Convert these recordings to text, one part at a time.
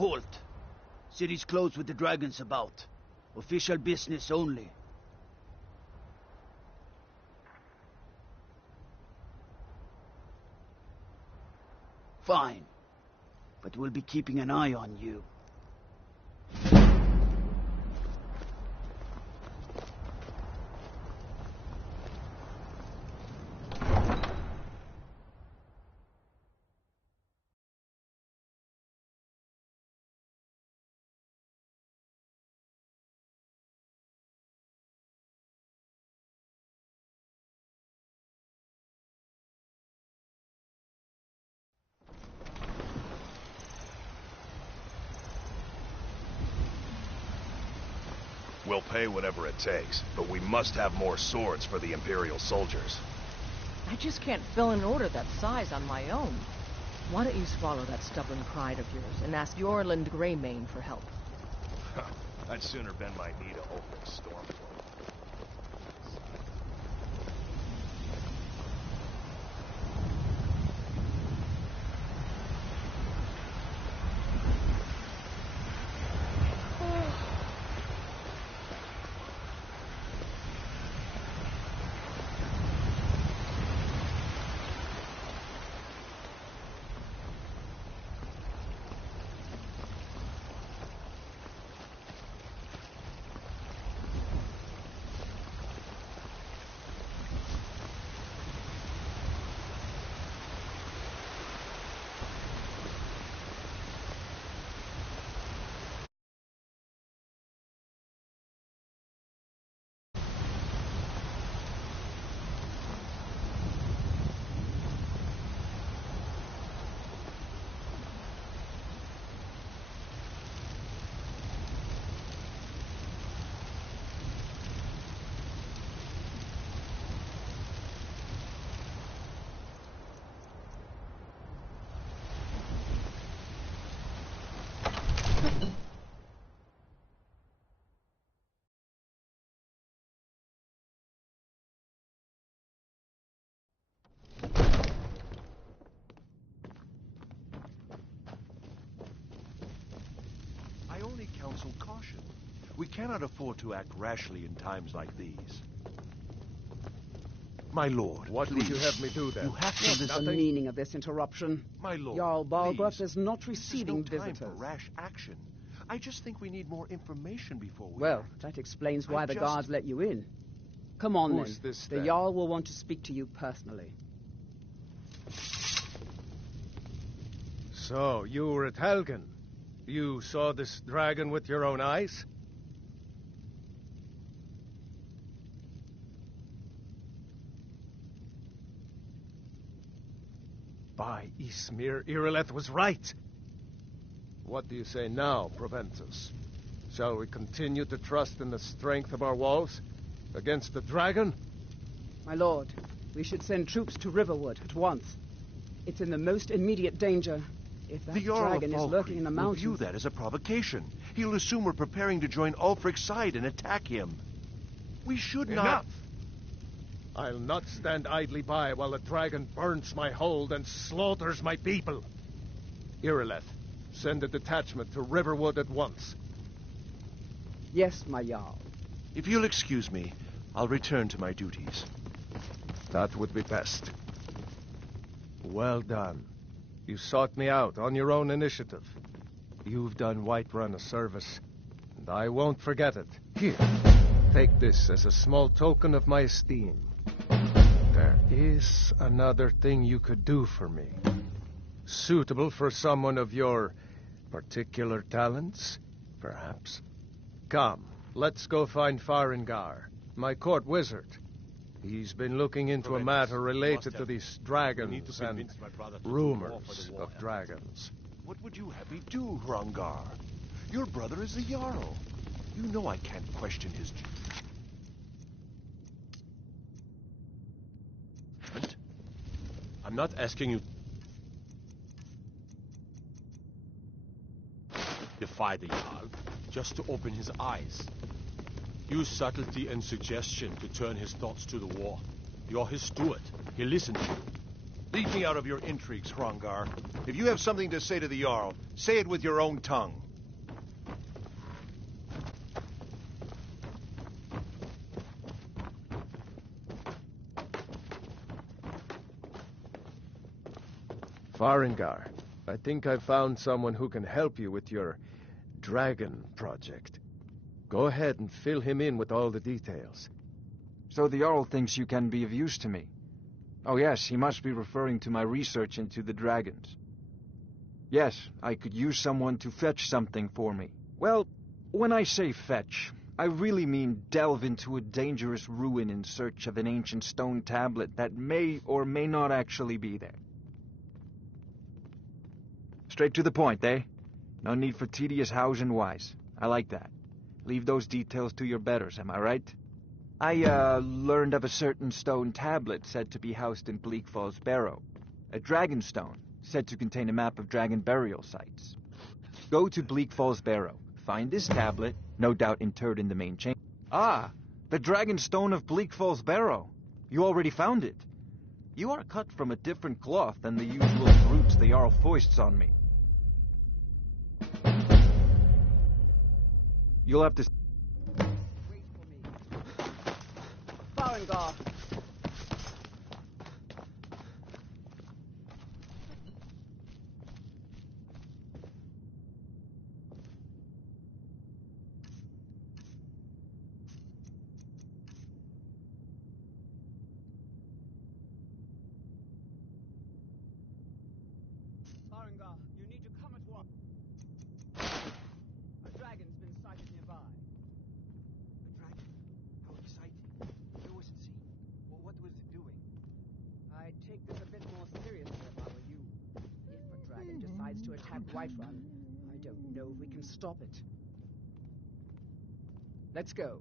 Halt! City's closed with the dragons about. Official business only. Fine. But we'll be keeping an eye on you. We'll pay whatever it takes, but we must have more swords for the Imperial soldiers. I just can't fill an order that size on my own. Why don't you swallow that stubborn pride of yours and ask Yorland Greymane for help? I'd sooner bend my knee to Ulfric's Stormcloak. I only counsel caution. We cannot afford to act rashly in times like these. My lord, what would you have me do then? You have to What is listen. the meaning of this interruption? My lord, Jarl Balgruuf please. is not This is receiving no time visitors. for rash action. I just think we need more information before we Well, act. that explains why the just- guards let you in. Come on, Who's then. this, The then? Jarl will want to speak to you personally. So, you were at Helgen. You saw this dragon with your own eyes? By Ysmir, Irileth was right. What do you say now, Proventus? Shall we continue to trust in the strength of our walls against the dragon? My lord, we should send troops to Riverwood at once. It's in the most immediate danger. If that The Jarl dragon of is lurking in the will mountains... view that as a provocation. He'll assume we're preparing to join Ulfric's side and attack him. We should not... Enough! I'll not stand idly by while the dragon burns my hold and slaughters my people. Irileth, send a detachment to Riverwood at once. Yes, my Jarl. If you'll excuse me, I'll return to my duties. That would be best. Well done. You sought me out on your own initiative. You've done Whiterun a service, and I won't forget it. Here, take this as a small token of my esteem. There is another thing you could do for me. Suitable for someone of your particular talents, perhaps. Come, let's go find Farengar, my court wizard. He's been looking into a matter related to these dragons and rumors of dragons. What would you have me do, Hrongar? Your brother is the Jarl. You know I can't question his... I'm not asking you to defy the Jarl, just to open his eyes. Use subtlety and suggestion to turn his thoughts to the war. You're his steward. He'll listen to you. Leave me out of your intrigues, Hrongar. If you have something to say to the Jarl, say it with your own tongue. Farengar, I think I've found someone who can help you with your dragon project. Go ahead and fill him in with all the details. So the Jarl thinks you can be of use to me. Oh yes, he must be referring to my research into the dragons. Yes, I could use someone to fetch something for me. Well, when I say fetch, I really mean delve into a dangerous ruin in search of an ancient stone tablet that may or may not actually be there. Straight to the point, eh? No need for tedious hows and whys. I like that. Leave those details to your betters, am I right? I, learned of a certain stone tablet said to be housed in Bleak Falls Barrow. A dragon stone, said to contain a map of dragon burial sites. Go to Bleak Falls Barrow, find this tablet, no doubt interred in the main chamber. Ah, the dragon stone of Bleak Falls Barrow. You already found it. You are cut from a different cloth than the usual brutes the Jarl foists on me. You'll have to... Wait for me. Farengar. Farengar, you need to come at once. A dragon's been sighted nearby. A dragon? How exciting. Where was it seen? What was it doing? I'd take this a bit more seriously if I were you. If a dragon decides to attack Whiterun, I don't know if we can stop it. Let's go.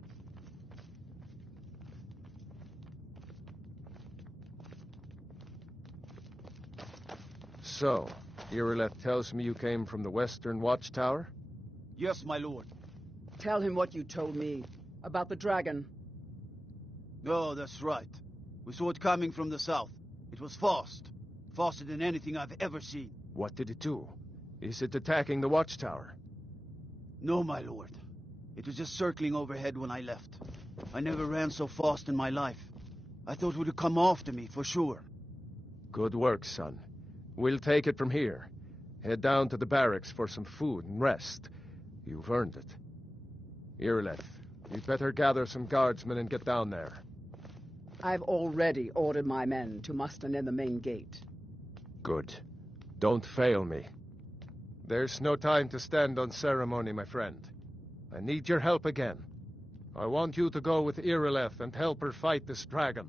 So, Irileth tells me you came from the Western Watchtower? Yes, my lord. Tell him what you told me about the dragon. Oh, that's right. We saw it coming from the south. It was fast. Faster than anything I've ever seen. What did it do? Is it attacking the Watchtower? No, my lord. It was just circling overhead when I left. I never ran so fast in my life. I thought it would come after me, for sure. Good work, son. We'll take it from here. Head down to the barracks for some food and rest. You've earned it. Irileth, you better gather some guardsmen and get down there. I've already ordered my men to muster near the main gate. Good. Don't fail me. There's no time to stand on ceremony, my friend. I need your help again. I want you to go with Irileth and help her fight this dragon.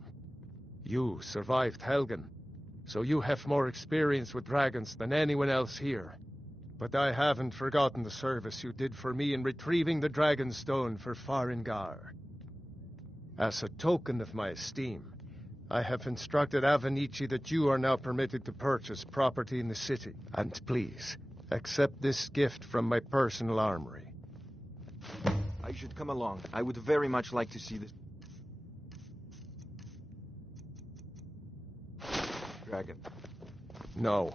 You survived Helgen, so you have more experience with dragons than anyone else here. But I haven't forgotten the service you did for me in retrieving the Dragon Stone for Farengar. As a token of my esteem, I have instructed Avenici that you are now permitted to purchase property in the city. And please, accept this gift from my personal armory. I should come along. I would very much like to see this dragon. No,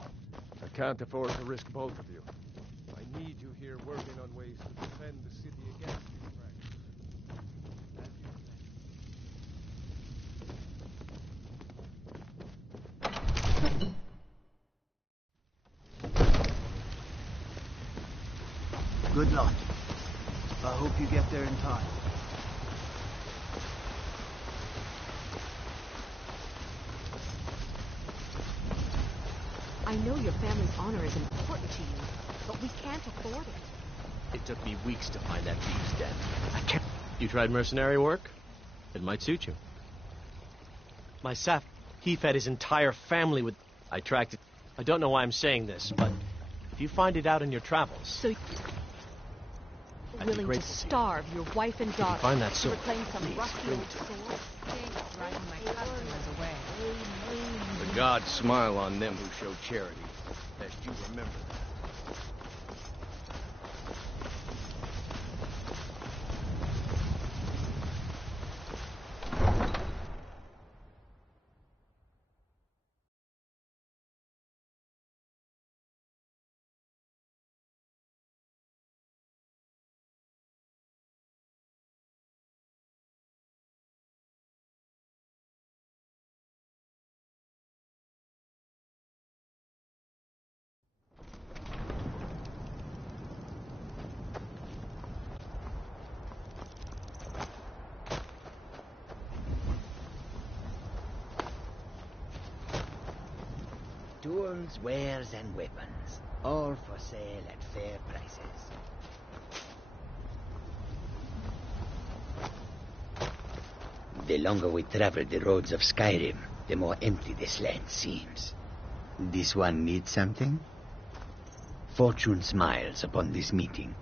I can't afford to risk both of you. I need you here working on ways to defend the city against these dragons. Good luck. I hope you get there in time. I know your family's honor is important to you, but we can't afford it. It took me weeks to find that thief's den. I can't... You tried mercenary work? It might suit you. My Saf, he fed his entire family with... I tracked it. I don't know why I'm saying this, but if you find it out in your travels... So I'd be willing to grateful to you. starve your wife and daughter find that to sword, reclaim some please rusty bring old it to me. sword? Driving my customers away. The gods smile on them who show charity. Best you remember that. Tools, wares, and weapons. All for sale at fair prices. The longer we travel the roads of Skyrim, the more empty this land seems. This one needs something? Fortune smiles upon this meeting.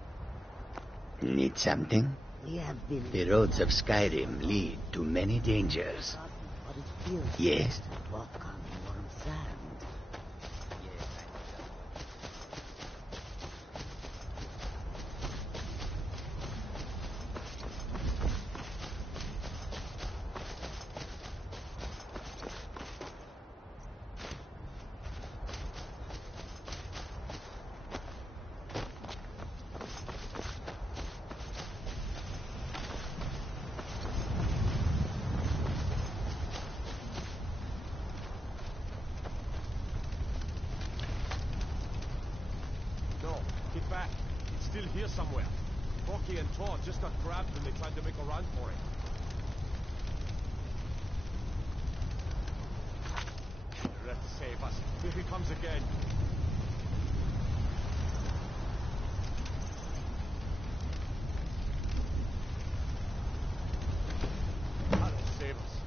Need something? The roads of Skyrim lead to many dangers. Yes? No, get back. It's still here somewhere. Rocky and Tor just got grabbed when they tried to make a run for it. Let's save us. Here he comes again. That'll save us.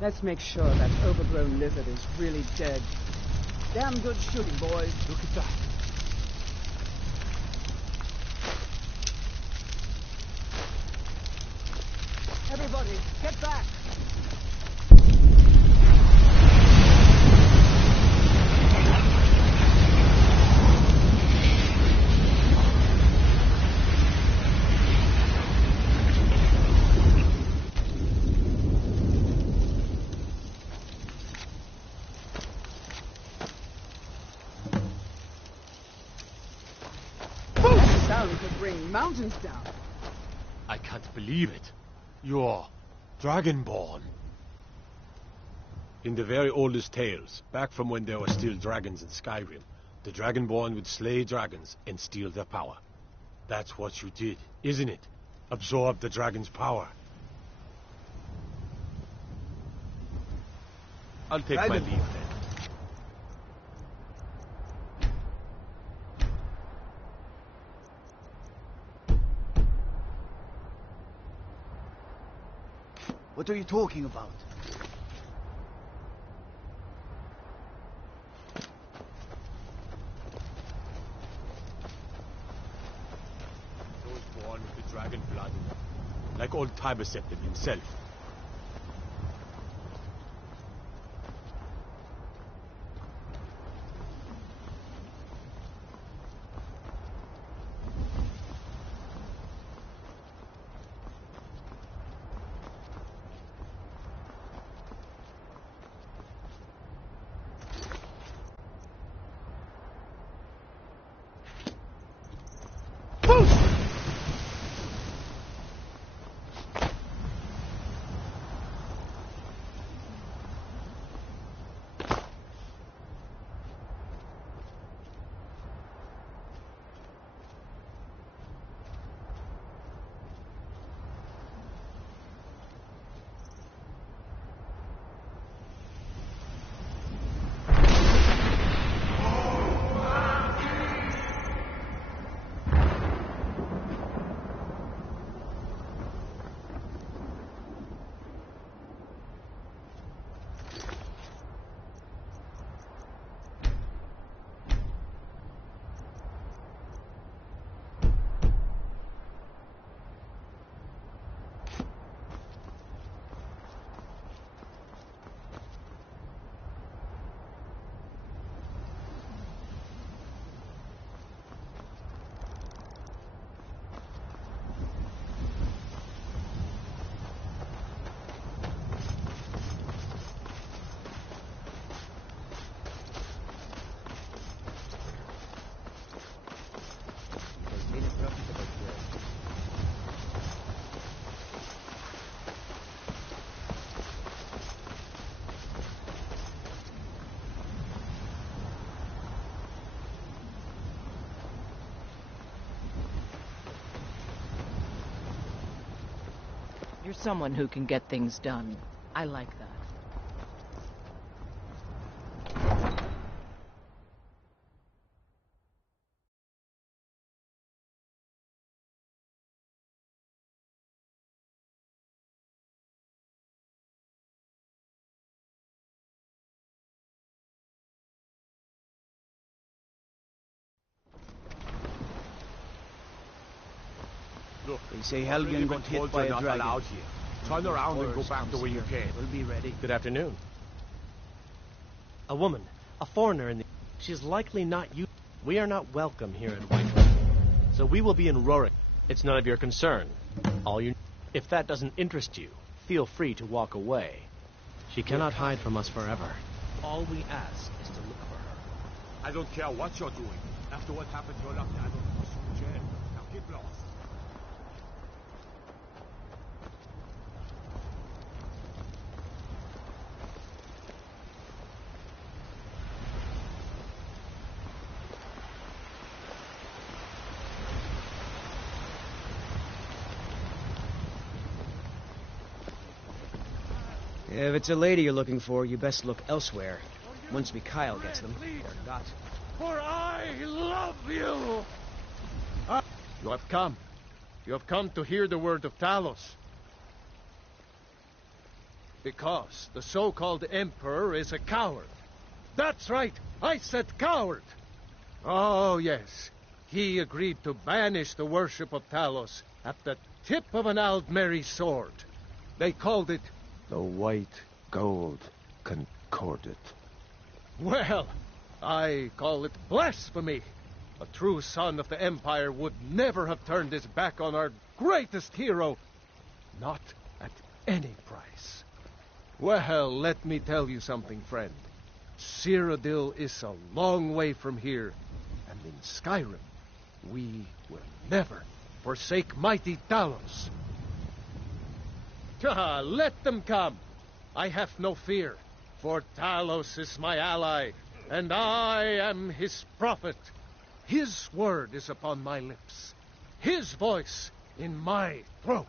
Let's make sure that overgrown lizard is really dead. Damn good shooting, boys. Look at that. Everybody, get back! That sound could bring mountains down. I can't believe it. You're Dragonborn. In the very oldest tales, back from when there were still dragons in Skyrim, the Dragonborn would slay dragons and steal their power. That's what you did, isn't it? Absorb the dragon's power. I'll take my leave then. What are you talking about? Those born with the dragon blood, like old Tiberseptim himself. You're someone who can get things done. I like that. Look, They say Helgen got hit by a dragon. Allowed here. Turn around and go back the way you came. We'll be ready. Good afternoon. A woman, a foreigner in the... She is likely not you. We are not welcome here at Whiterun. So we will be in Rorik. It's none of your concern. All you... If that doesn't interest you, feel free to walk away. She cannot hide from us forever. All we ask is to look for her. I don't care what you're doing. After what happened to your lucky, I don't trust you in jail. Now keep lost. If it's a lady you're looking for, you best look elsewhere. Once Mikhail gets them, they're got. For I love you! You have come. You have come to hear the word of Talos. Because the so-called Emperor is a coward. That's right, I said coward! Oh, yes. He agreed to banish the worship of Talos at the tip of an Aldmeri sword. They called it the White Gold Concordat. Well, I call it blasphemy. A true son of the Empire would never have turned his back on our greatest hero. Not at any price. Well, let me tell you something, friend. Cyrodiil is a long way from here, and in Skyrim, we will never forsake mighty Talos. Let them come. I have no fear, for Talos is my ally, and I am his prophet. His word is upon my lips, his voice in my throat.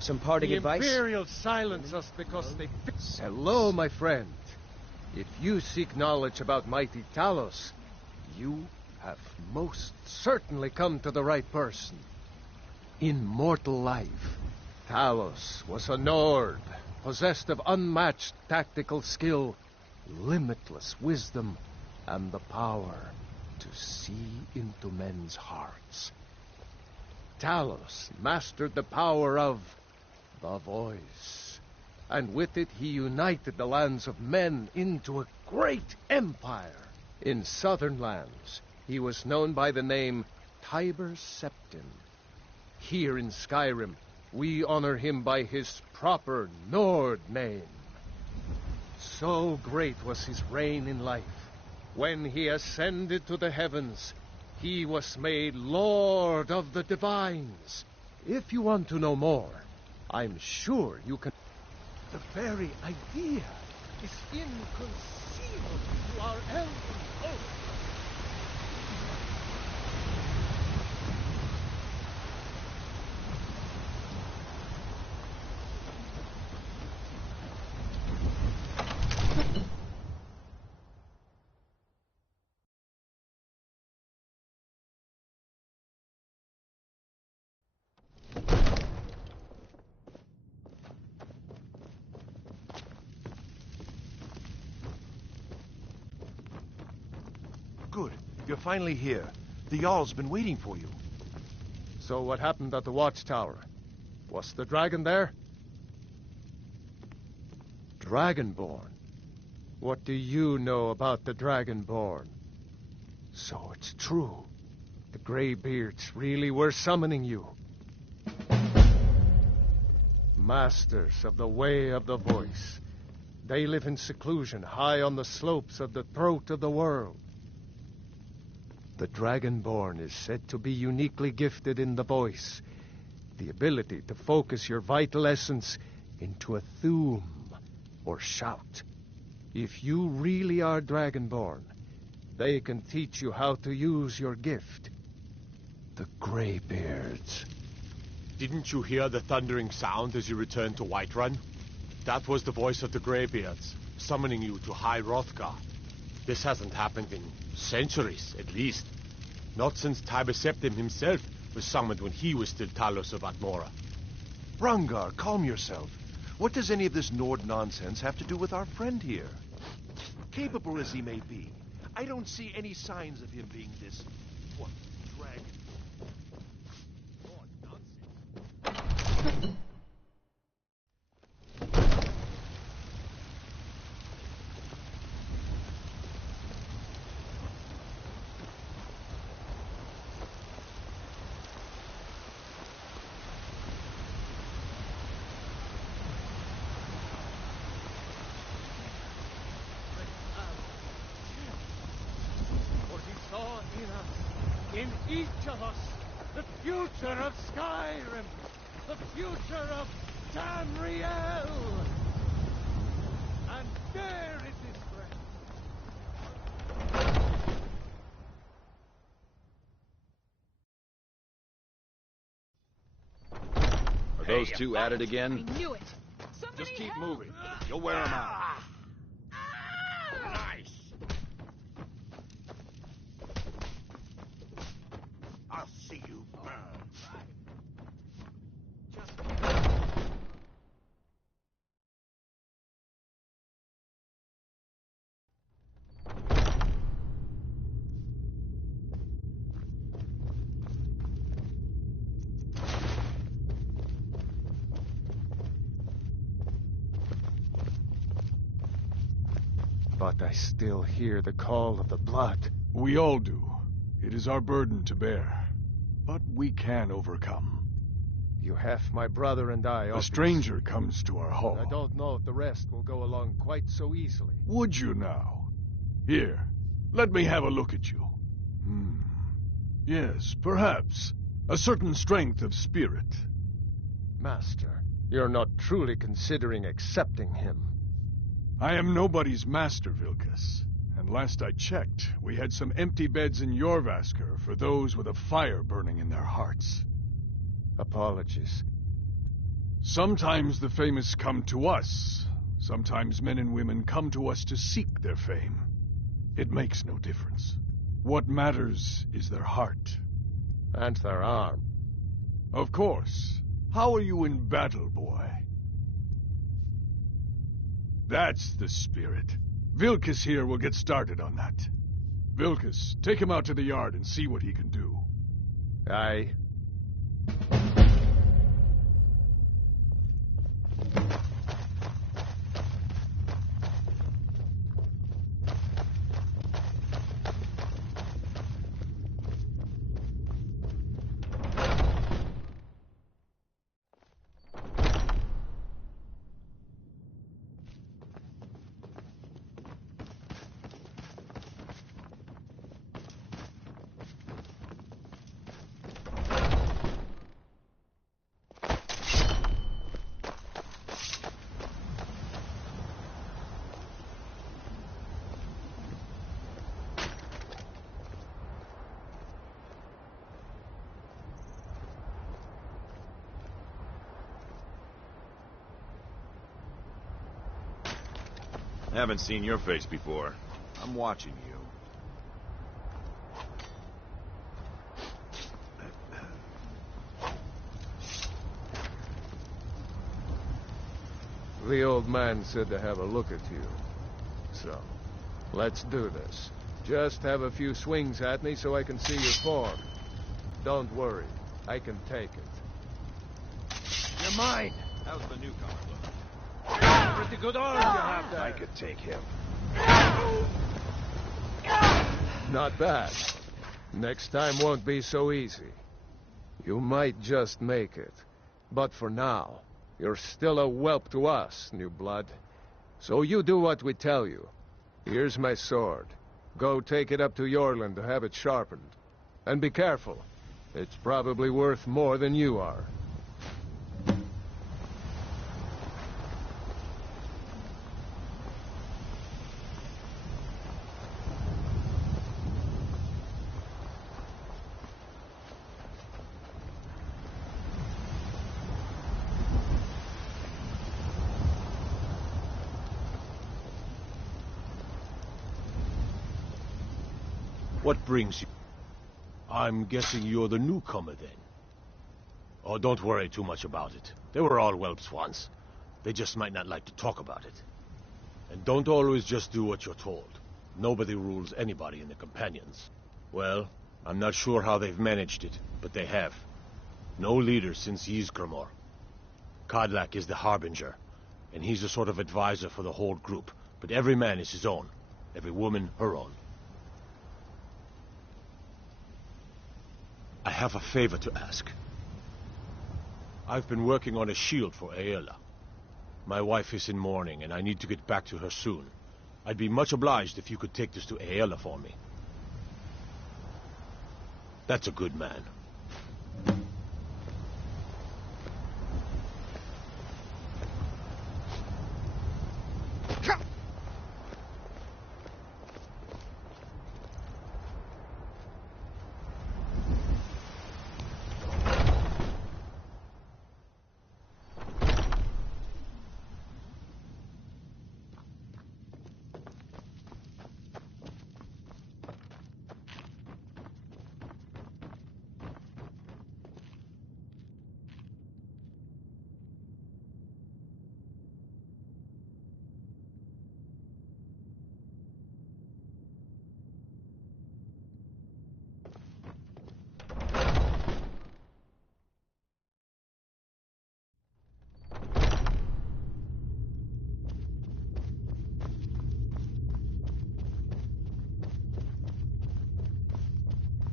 Some parting advice? The Imperials silence us because they... Hello, my friend. If you seek knowledge about mighty Talos, you have most certainly come to the right person. In mortal life, Talos was a Nord, possessed of unmatched tactical skill, limitless wisdom, and the power to see into men's hearts. Talos mastered the power of the voice, and with it he united the lands of men into a great empire. In southern lands, he was known by the name Tiber Septim. Here in Skyrim, we honor him by his proper Nord name. So great was his reign in life. When he ascended to the heavens, he was made Lord of the Divines. If you want to know more, I'm sure you can... The very idea is inconceivable to our elven folk. Good. You're finally here. The Jarl's been waiting for you. So what happened at the watchtower? Was the dragon there? Dragonborn? What do you know about the Dragonborn? So it's true. The Greybeards really were summoning you. Masters of the Way of the Voice. They live in seclusion high on the slopes of the throat of the world. The Dragonborn is said to be uniquely gifted in the voice, the ability to focus your vital essence into a thume or shout. If you really are Dragonborn, they can teach you how to use your gift. The Greybeards Didn't you hear the thundering sound as you returned to Whiterun? That was the voice of the Greybeards, summoning you to High Hrothgar. This hasn't happened in centuries, at least. Not since Tiber Septim himself was summoned when he was still Talos of Atmora. Rangar, calm yourself. What does any of this Nord nonsense have to do with our friend here? Capable as he may be, I don't see any signs of him being this... what, dragon? Nord nonsense. In each of us, the future of Skyrim, the future of Tamriel. And there is his friend. Are those two at it again? I knew it. Just keep moving. You'll wear them out. Nice. I'll see you burn. But I still hear the call of the blood. We all do. It is our burden to bear. But we can overcome. You have my brother and I. A stranger comes to our hall. I don't know if the rest will go along quite so easily. Would you now? Here, let me have a look at you. Yes, perhaps. A certain strength of spirit. Master, you're not truly considering accepting him. I am nobody's master, Vilkas. And last I checked, we had some empty beds in Jorvaskr for those with a fire burning in their hearts. Apologies. Sometimes the famous come to us. Sometimes men and women come to us to seek their fame. It makes no difference. What matters is their heart. And their arm. Of course. How are you in battle, boy? That's the spirit. Vilkas here will get started on that. Vilkas, take him out to the yard and see what he can do. Aye. I haven't seen your face before. I'm watching you. The old man said to have a look at you. So, let's do this. Just have a few swings at me so I can see your form. Don't worry, I can take it. You're mine! How's the newcomer look? Pretty good arm you have there. I could take him. Not bad. Next time won't be so easy. You might just make it. But for now, you're still a whelp to us, new blood. So you do what we tell you. Here's my sword. Go take it up to Yorland to have it sharpened. And be careful. It's probably worth more than you are. What brings you? I'm guessing you're the newcomer, then. Oh, don't worry too much about it. They were all whelps once. They just might not like to talk about it. And don't always just do what you're told. Nobody rules anybody in the Companions. Well, I'm not sure how they've managed it, but they have. No leader since Ysgramor. Kodlak is the Harbinger, and he's a sort of advisor for the whole group. But every man is his own. Every woman her own. I have a favor to ask. I've been working on a shield for Aela. My wife is in mourning, and I need to get back to her soon. I'd be much obliged if you could take this to Aela for me. That's a good man.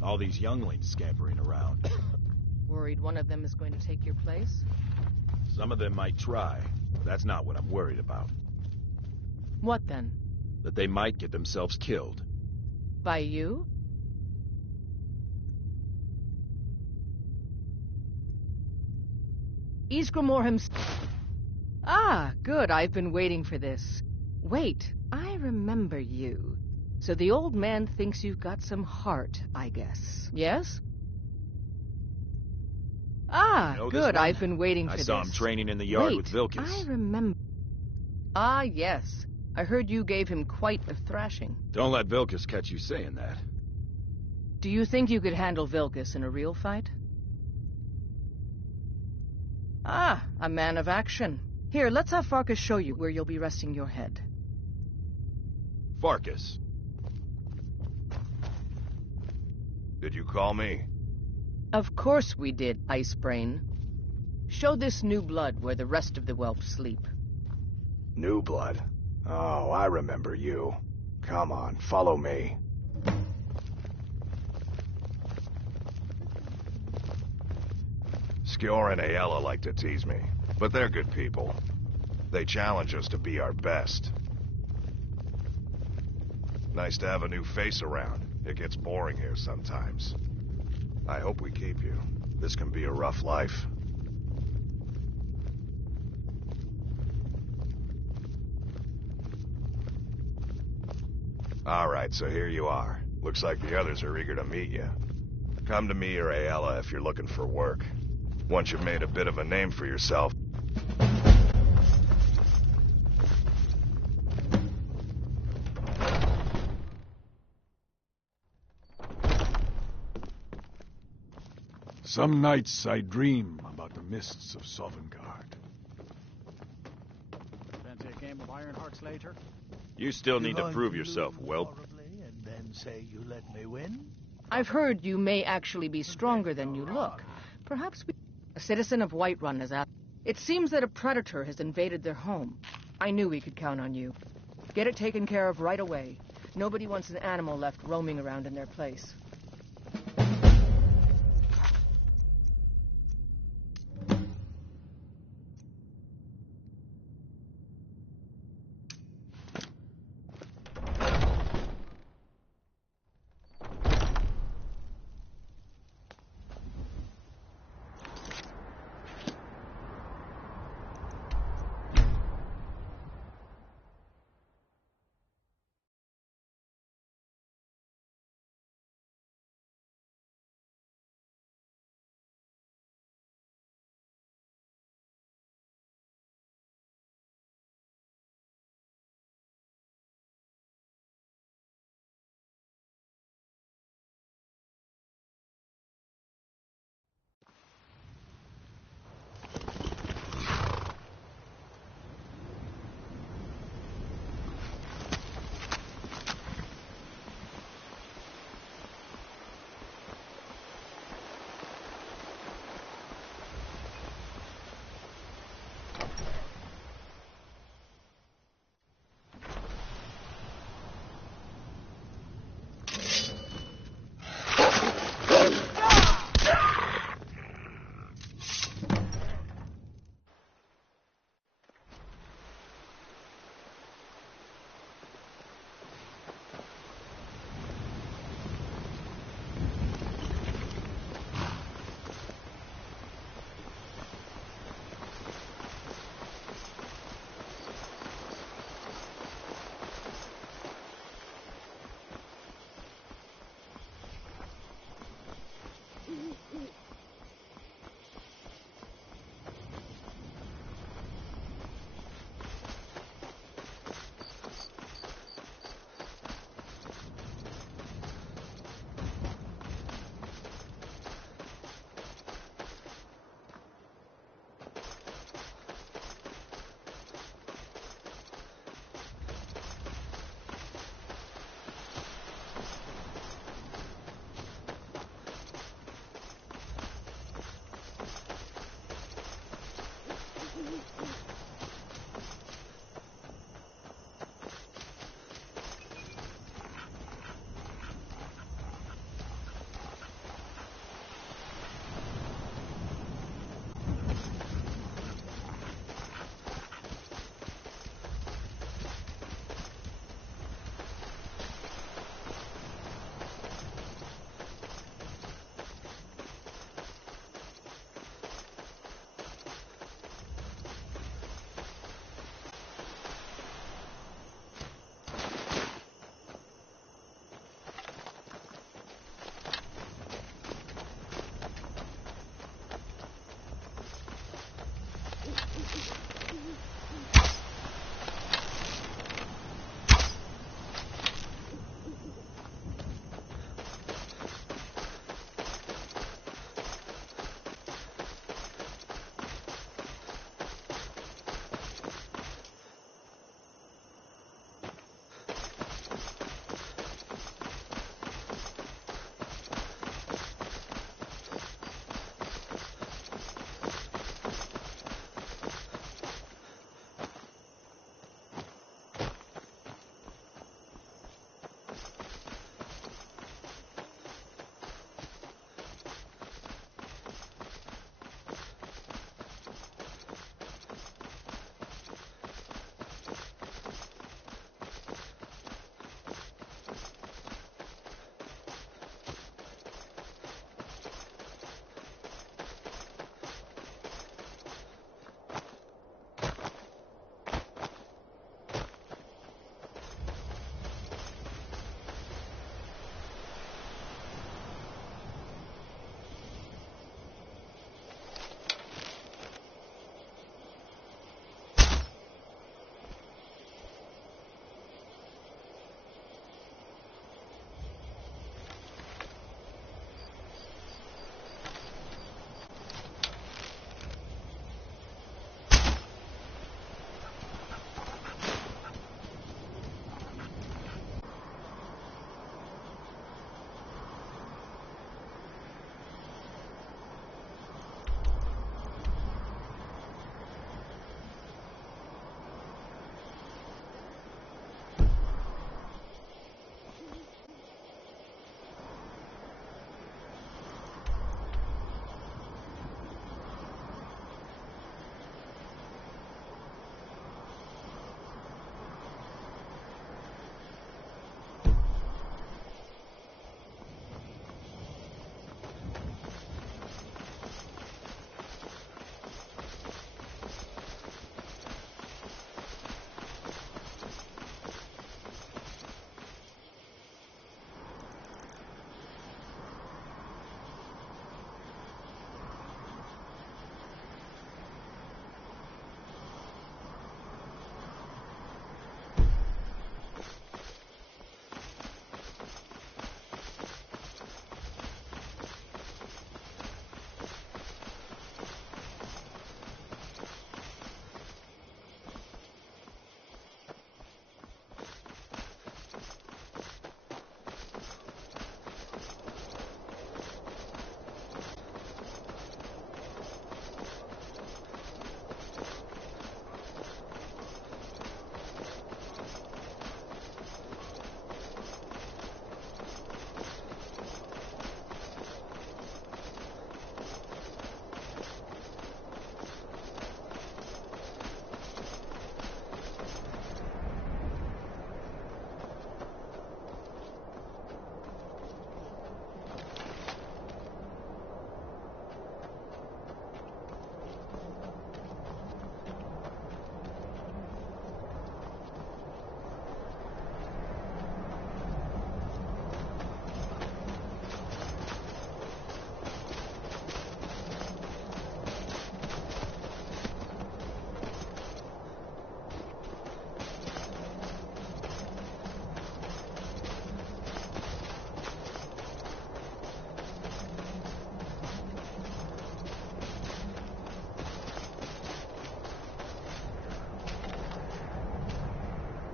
All these younglings scampering around. Worried one of them is going to take your place? Some of them might try, but that's not what I'm worried about. What then? That they might get themselves killed. By you? Ysgramor himself. Ah, good. I've been waiting for this. Wait, I remember you. So the old man thinks you've got some heart, I guess. Yes? Ah, You know good. I've been waiting for I this. saw him training in the yard with Wait, Vilkas. I remember. Ah, yes. I heard you gave him quite a thrashing. Don't let Vilkas catch you saying that. Do you think you could handle Vilkas in a real fight? Ah, a man of action. Here, let's have Farkas show you where you'll be resting your head. Farkas. Did you call me? Of course we did, Icebrain. Show this new blood where the rest of the whelps sleep. New blood? Oh, I remember you. Come on, follow me. Skjor and Aela like to tease me, but they're good people. They challenge us to be our best. Nice to have a new face around. It gets boring here sometimes. I hope we keep you. This can be a rough life. Alright, so here you are. Looks like the others are eager to meet you. Come to me or Aela if you're looking for work. Once you've made a bit of a name for yourself. Some nights I dream about the mists of Sovngarde. Fancy a game of Iron Hearts later? You still need to You're prove going yourself, lose whelp. horribly and then say you let me win? I've heard you may actually be stronger than you look. Perhaps a citizen of Whiterun has asked. It seems that a predator has invaded their home. I knew we could count on you. Get it taken care of right away. Nobody wants an animal left roaming around in their place.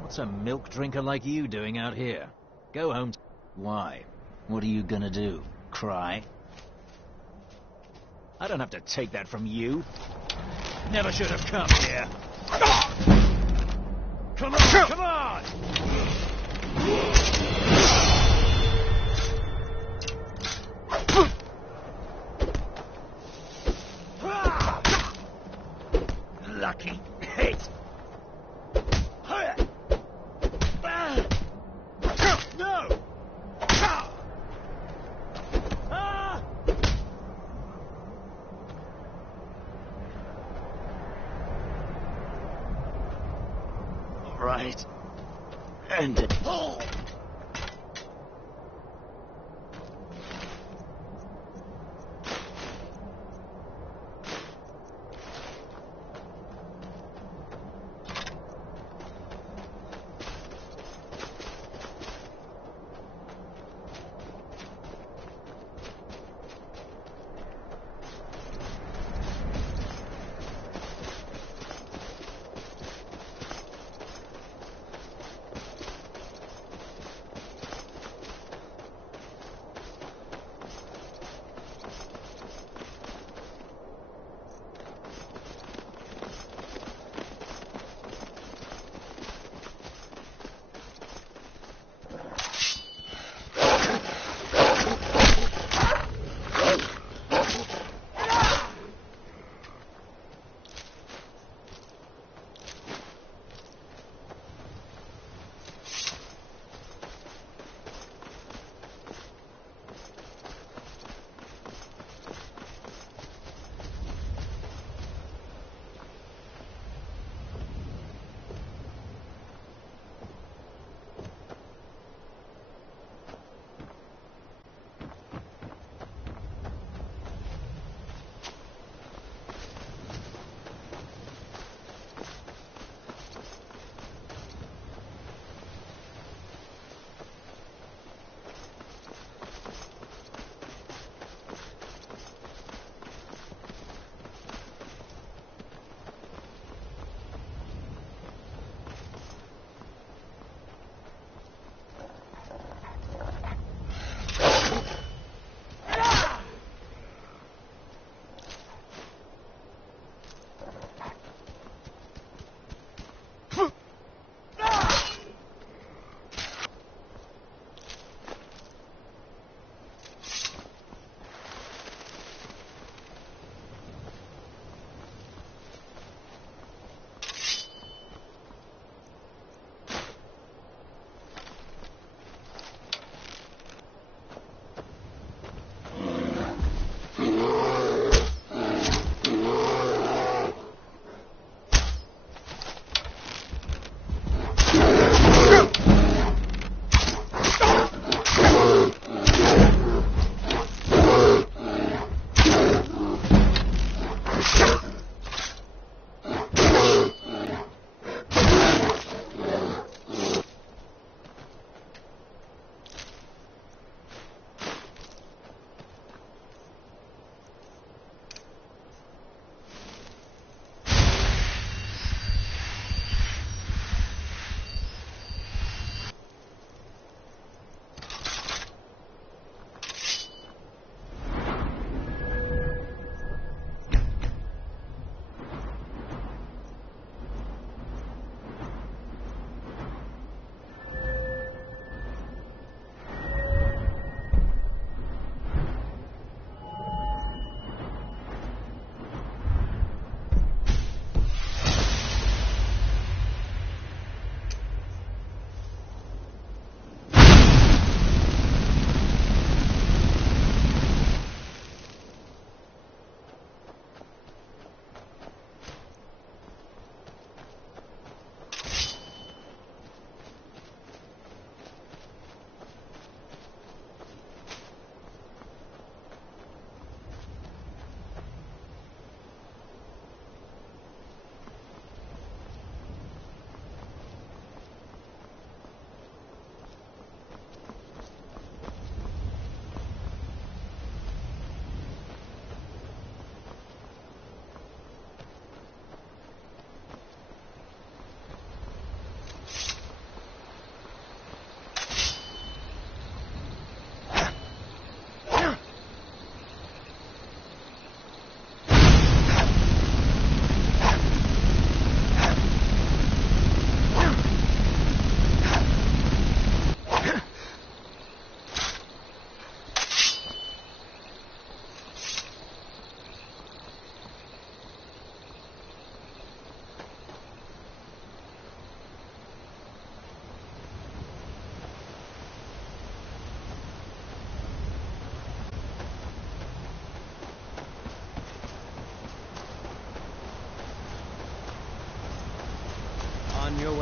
What's a milk drinker like you doing out here? Go home. Why? What are you gonna do? Cry? I don't have to take that from you. Never should have come here. Come on, come on! Lucky hit! No! All right. End it.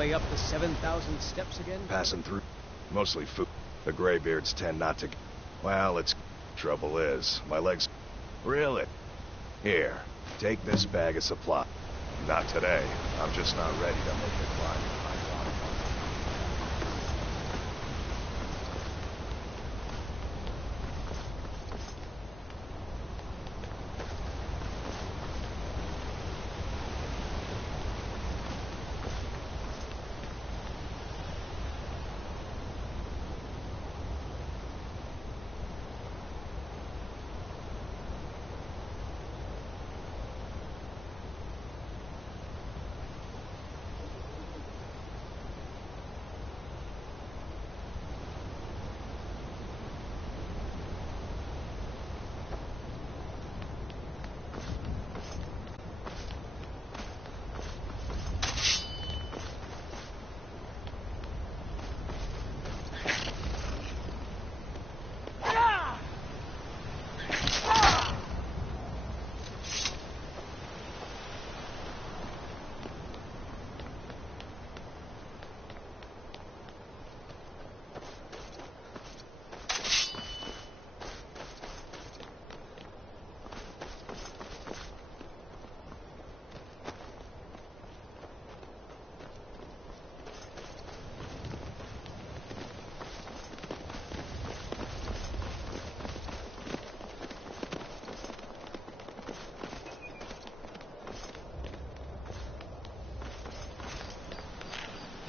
way up the 7,000 steps again? Passing through. Mostly food. The Greybeards tend not to... Well, it's... Trouble is, my legs... Really? Here, take this bag of supply. Not today. I'm just not ready to make the climb.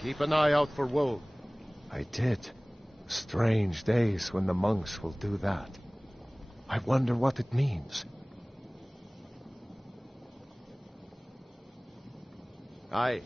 Keep an eye out for wolves. I did. Strange days when the monks will do that. I wonder what it means. Aye.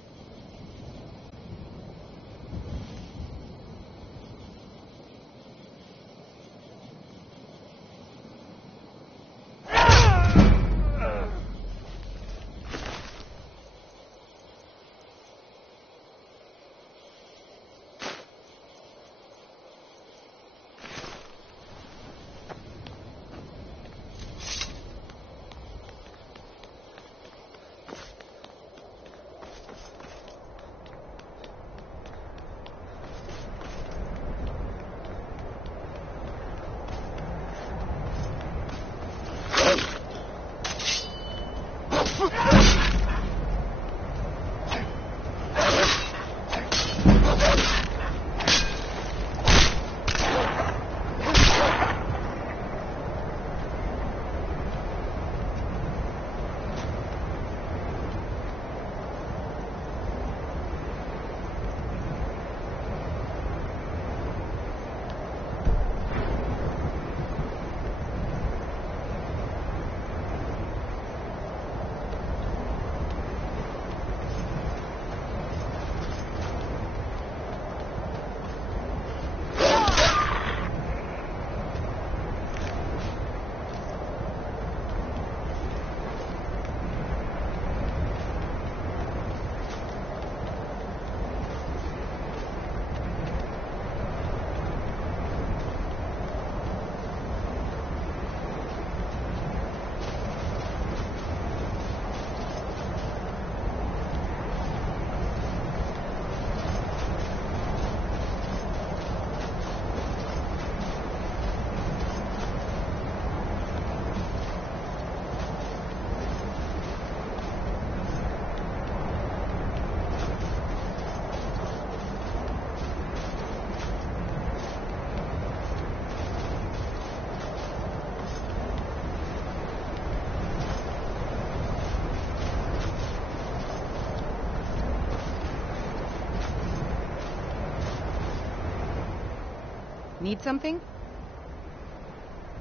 Need something?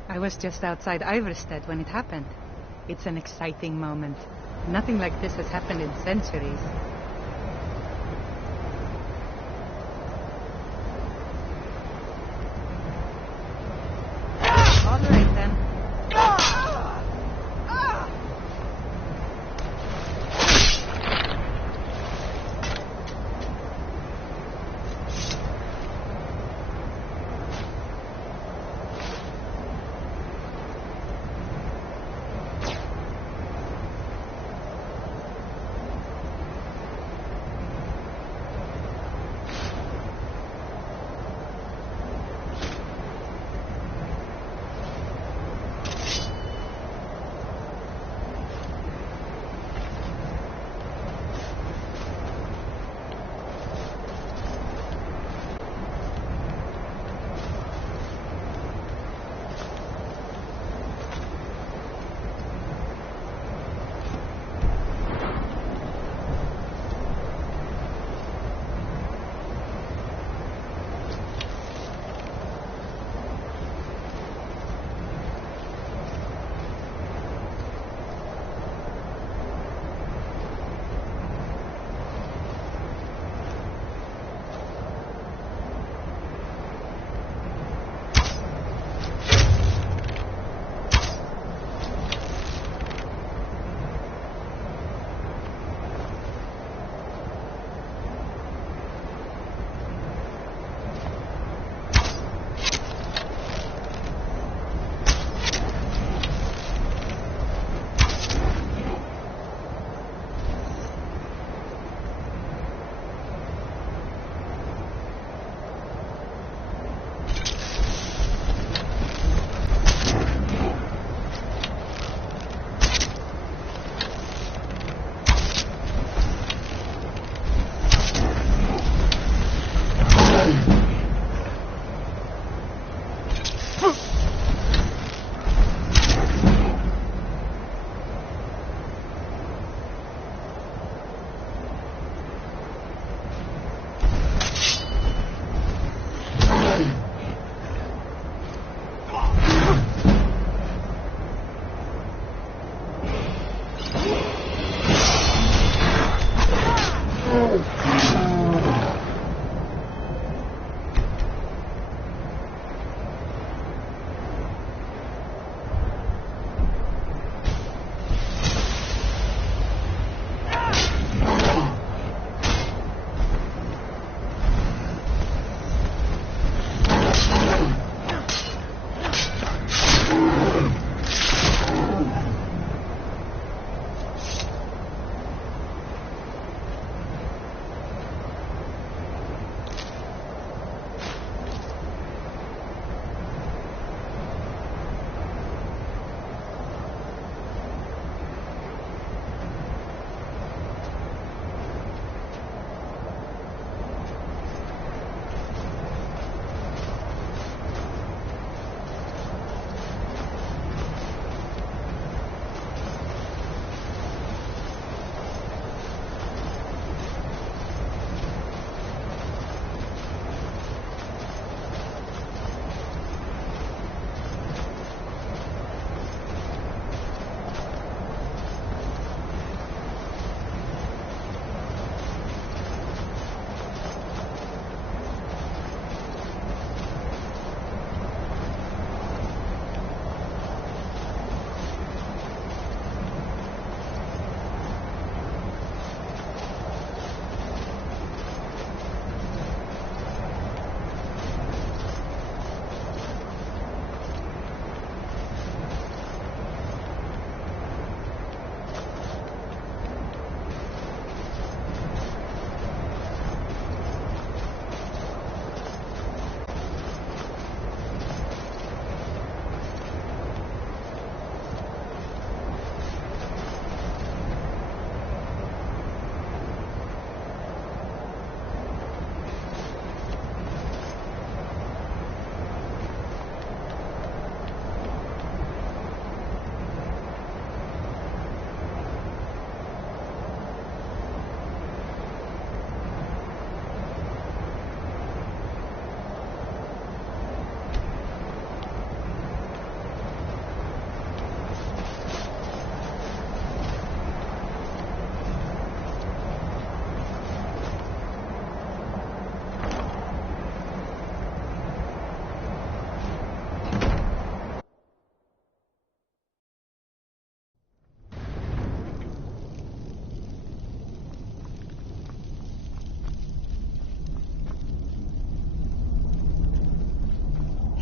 I was just outside Iverstead when it happened. It's an exciting moment. Nothing like this has happened in centuries. All right then.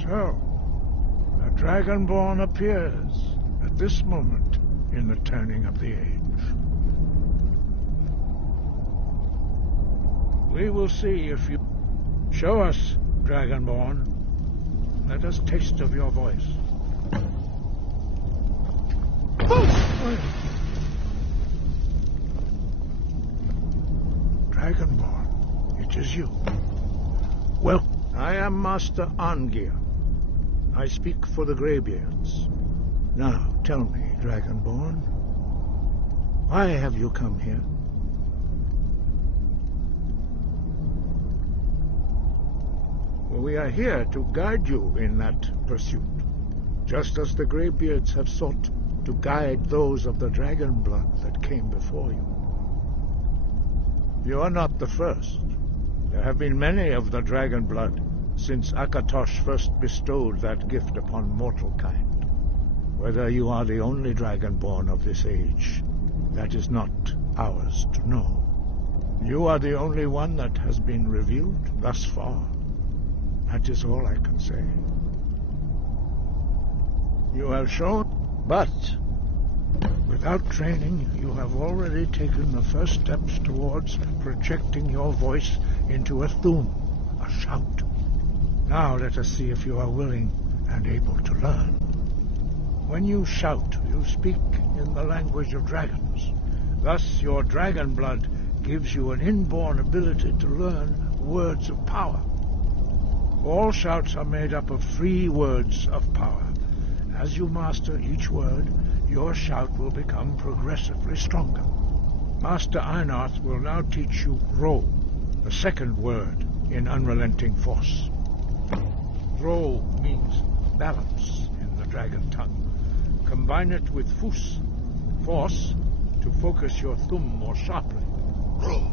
So, a Dragonborn appears at this moment in the turning of the age. We will see if you... Show us, Dragonborn. Let us taste of your voice. Dragonborn, it is you. Well, I am Master Angir. I speak for the Greybeards. Now, tell me, Dragonborn, why have you come here? Well, we are here to guide you in that pursuit, just as the Greybeards have sought to guide those of the dragon blood that came before you. You are not the first. There have been many of the dragon blood since Akatosh first bestowed that gift upon mortal kind. Whether you are the only dragonborn of this age, that is not ours to know. You are the only one that has been revealed thus far. That is all I can say. You have shown, but without training, you have already taken the first steps towards projecting your voice into a thum, a shout. Now let us see if you are willing and able to learn. When you shout, you speak in the language of dragons. Thus, your dragon blood gives you an inborn ability to learn words of power. All shouts are made up of 3 words of power. As you master each word, your shout will become progressively stronger. Master Einarth will now teach you Ro, the second word in Unrelenting Force. Ro means balance in the dragon tongue. Combine it with Fus, force, to focus your thumb more sharply. Ro.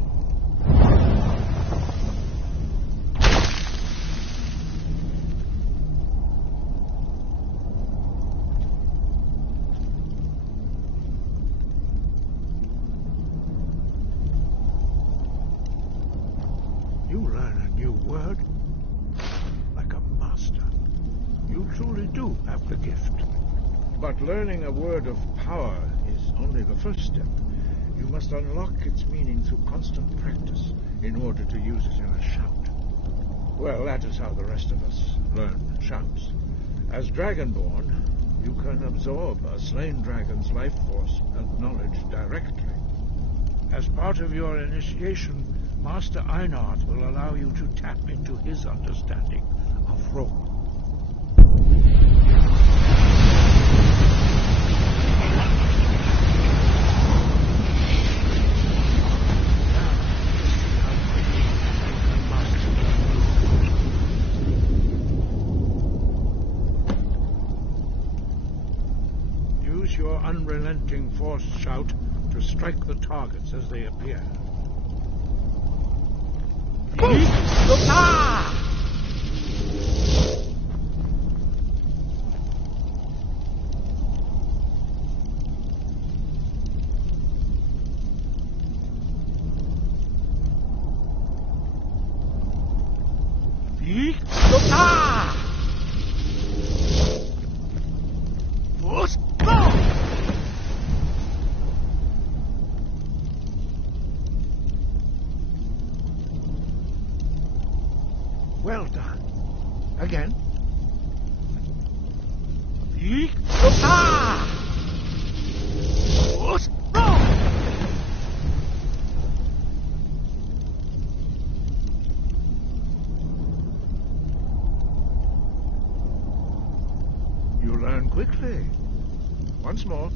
You learn a new word like a master. You truly do have the gift. But learning a word of power is only the first step. You must unlock its meaning through constant practice in order to use it in a shout. Well, that is how the rest of us learn shouts. As Dragonborn, you can absorb a slain dragon's life force and knowledge directly. As part of your initiation, Master Einarth will allow you to tap into his understanding of Ro. Use your unrelenting force shout to strike the targets as they appear. Well done. Again. You learn quickly. Once more.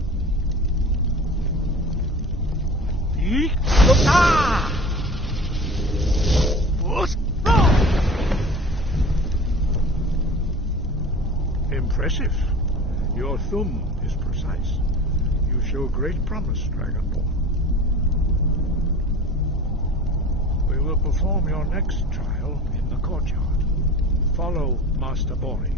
Impressive. Your thumb is precise. You show great promise, Dragonborn. We will perform your next trial in the courtyard. Follow Master Bori.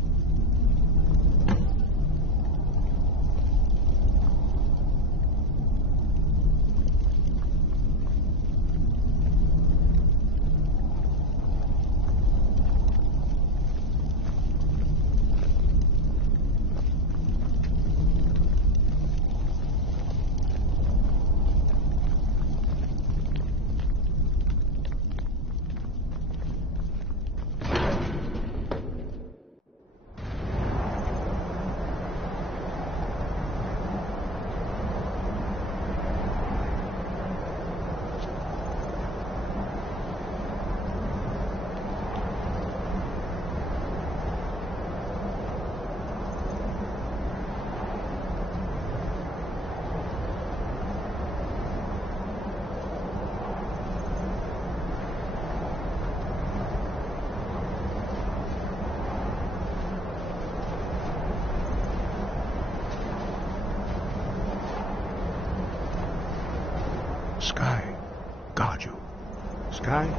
Sky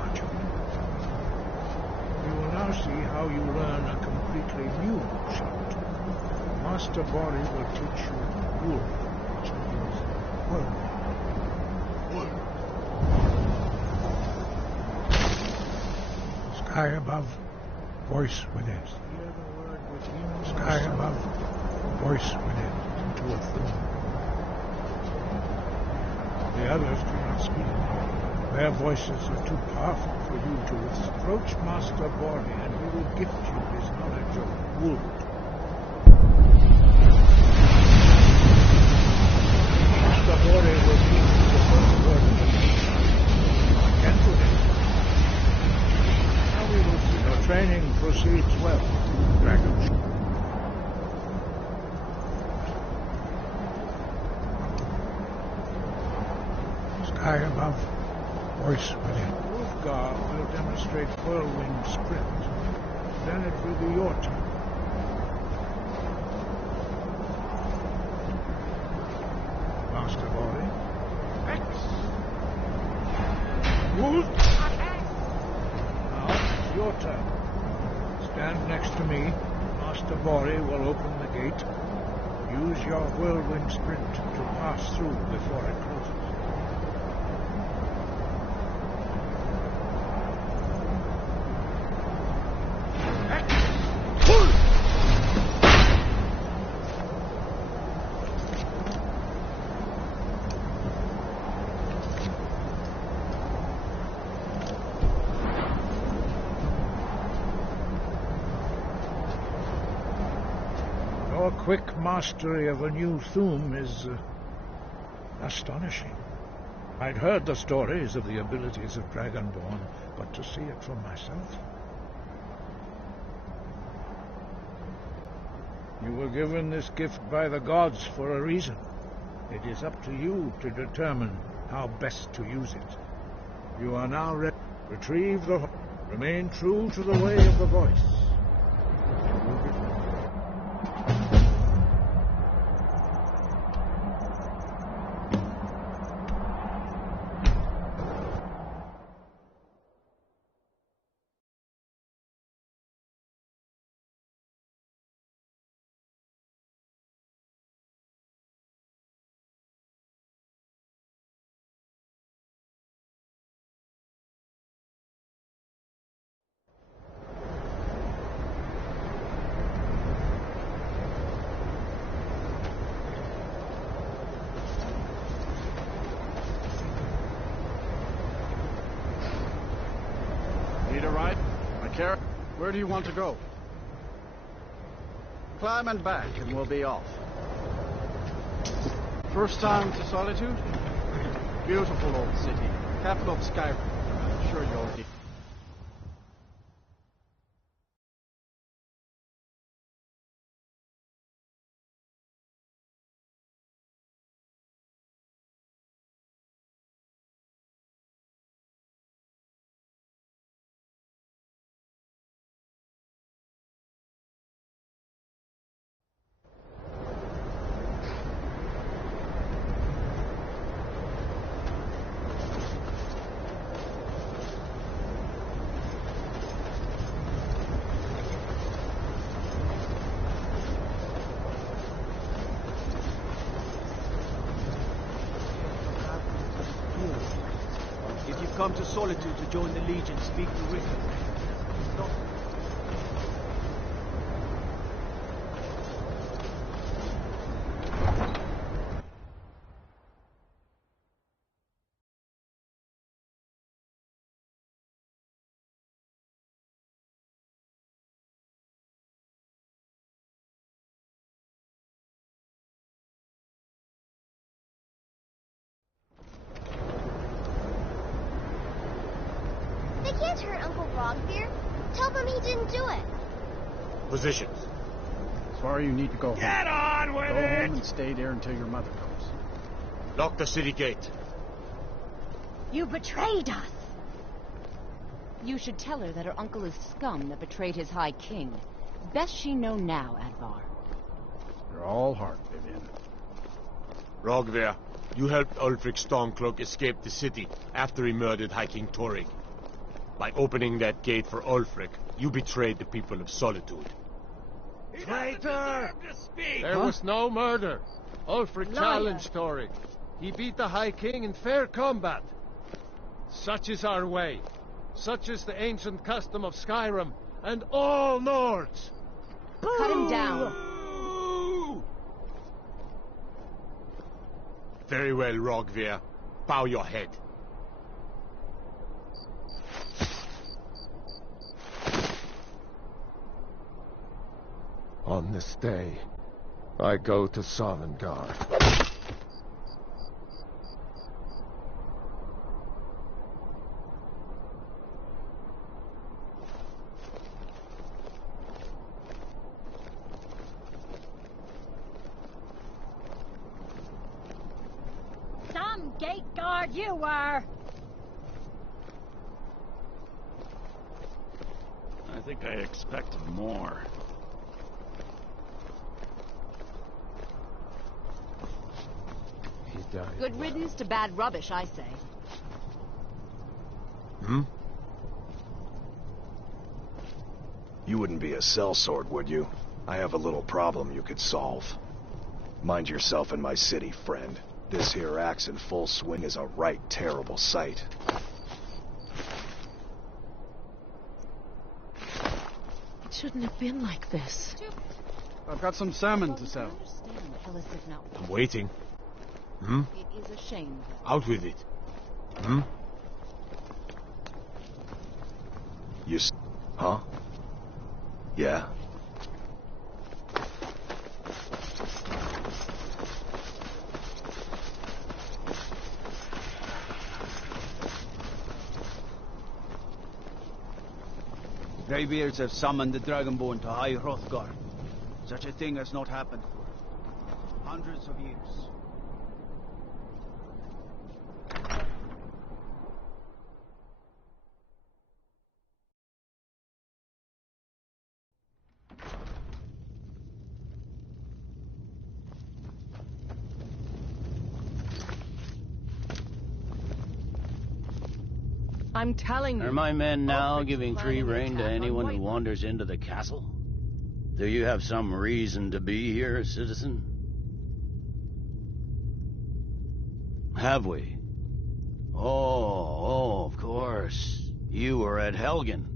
Archer. You will now see how you learn a completely new shot. Master Bori will teach you wool, which means wool. Sky above, voice within. Hear the word within. Sky above, voice within, into a thumb. The others do not speak. Their voices are too powerful for you to approach Master Bori, and he will gift you his knowledge of wool. Master Bori will teach you the first word of the name. Gentle name. Now we will see. Your training proceeds well, Dragon. Sky above, voice within. Ulfgar will demonstrate whirlwind sprint. Then it will be your turn. Master Bori. X. Wolf. Now it's your turn. Stand next to me. Master Bori will open the gate. Use your whirlwind sprint to pass through before it closes. Your quick mastery of a new Thum is astonishing. I'd heard the stories of the abilities of Dragonborn, but to see it for myself... You were given this gift by the gods for a reason. It is up to you to determine how best to use it. You are now ready. Retrieve the... Remain true to the way of the voice. Need a ride? My carrot? Where do you want to go? Climb and back, and we'll be off. First time to Solitude? Beautiful old city. Capital of Skyrim. I'm sure you'll get... If you've come to Solitude to join the Legion, speak to Rick. Stop. They can't hurt Uncle Rogbeer. Tell them he didn't do it. Positions. As far as you need to go home. Get on with Go it! home and stay there until your mother comes. Lock the city gate. You betrayed us! You should tell her that her uncle is scum that betrayed his High King. Best she know now, Advar. You're all heart, Vivian. Rogver, You helped Ulfric Stormcloak escape the city after he murdered High King Torrig. By opening that gate for Ulfric, you betrayed the people of Solitude. Traitor! There was no murder. Ulfric challenged Torrig. He beat the High King in fair combat. Such is our way. Such is the ancient custom of Skyrim and all Nords. Cut him down. Very well, Rogvir. Bow your head. On this day, I go to Sovngarde. Some gate guard you were! I think I expected more. He died. Good riddance to bad rubbish, I say. Hmm? You wouldn't be a sellsword, would you? I have a little problem you could solve. Mind yourself in my city, friend. This here axe in full swing is a right terrible sight. It shouldn't have been like this. I've got some salmon to sell. I'm waiting. Hmm? It is a shame. Out with it. Hmm? Huh? Yeah? Greybeards have summoned the Dragonborn to High Hrothgar. Such a thing has not happened for hundreds of years. I'm telling you. Are my men now giving free rein to anyone who wanders into the castle? Do you have some reason to be here, citizen? Have we? Oh, of course. You were at Helgen.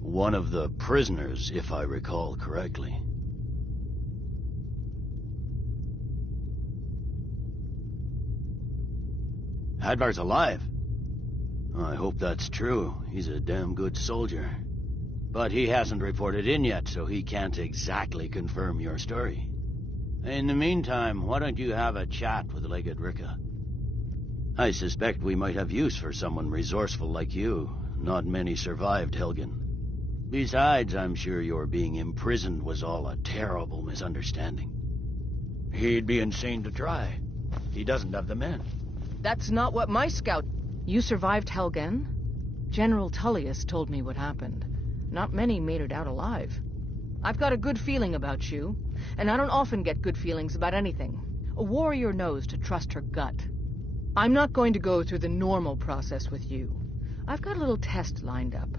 One of the prisoners, if I recall correctly. Hadvar's alive. I hope that's true. He's a damn good soldier. But he hasn't reported in yet, so he can't exactly confirm your story. In the meantime, why don't you have a chat with Legate Ricka? I suspect we might have use for someone resourceful like you. Not many survived Helgen. Besides, I'm sure your being imprisoned was all a terrible misunderstanding. He'd be insane to try. He doesn't have the men. That's not what my scout... You survived Helgen? General Tullius told me what happened. Not many made it out alive. I've got a good feeling about you, and I don't often get good feelings about anything. A warrior knows to trust her gut. I'm not going to go through the normal process with you. I've got a little test lined up.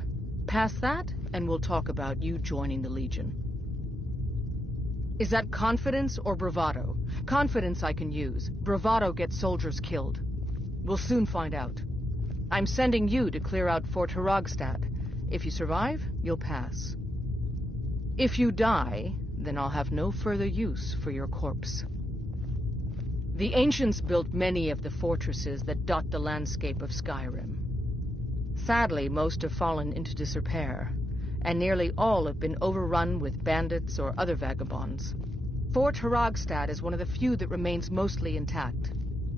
Pass that, and we'll talk about you joining the Legion. Is that confidence or bravado? Confidence I can use. Bravado gets soldiers killed. We'll soon find out. I'm sending you to clear out Fort Hrogstad. If you survive, you'll pass. If you die, then I'll have no further use for your corpse. The ancients built many of the fortresses that dot the landscape of Skyrim. Sadly, most have fallen into disrepair, and nearly all have been overrun with bandits or other vagabonds. Fort Hrogstad is one of the few that remains mostly intact.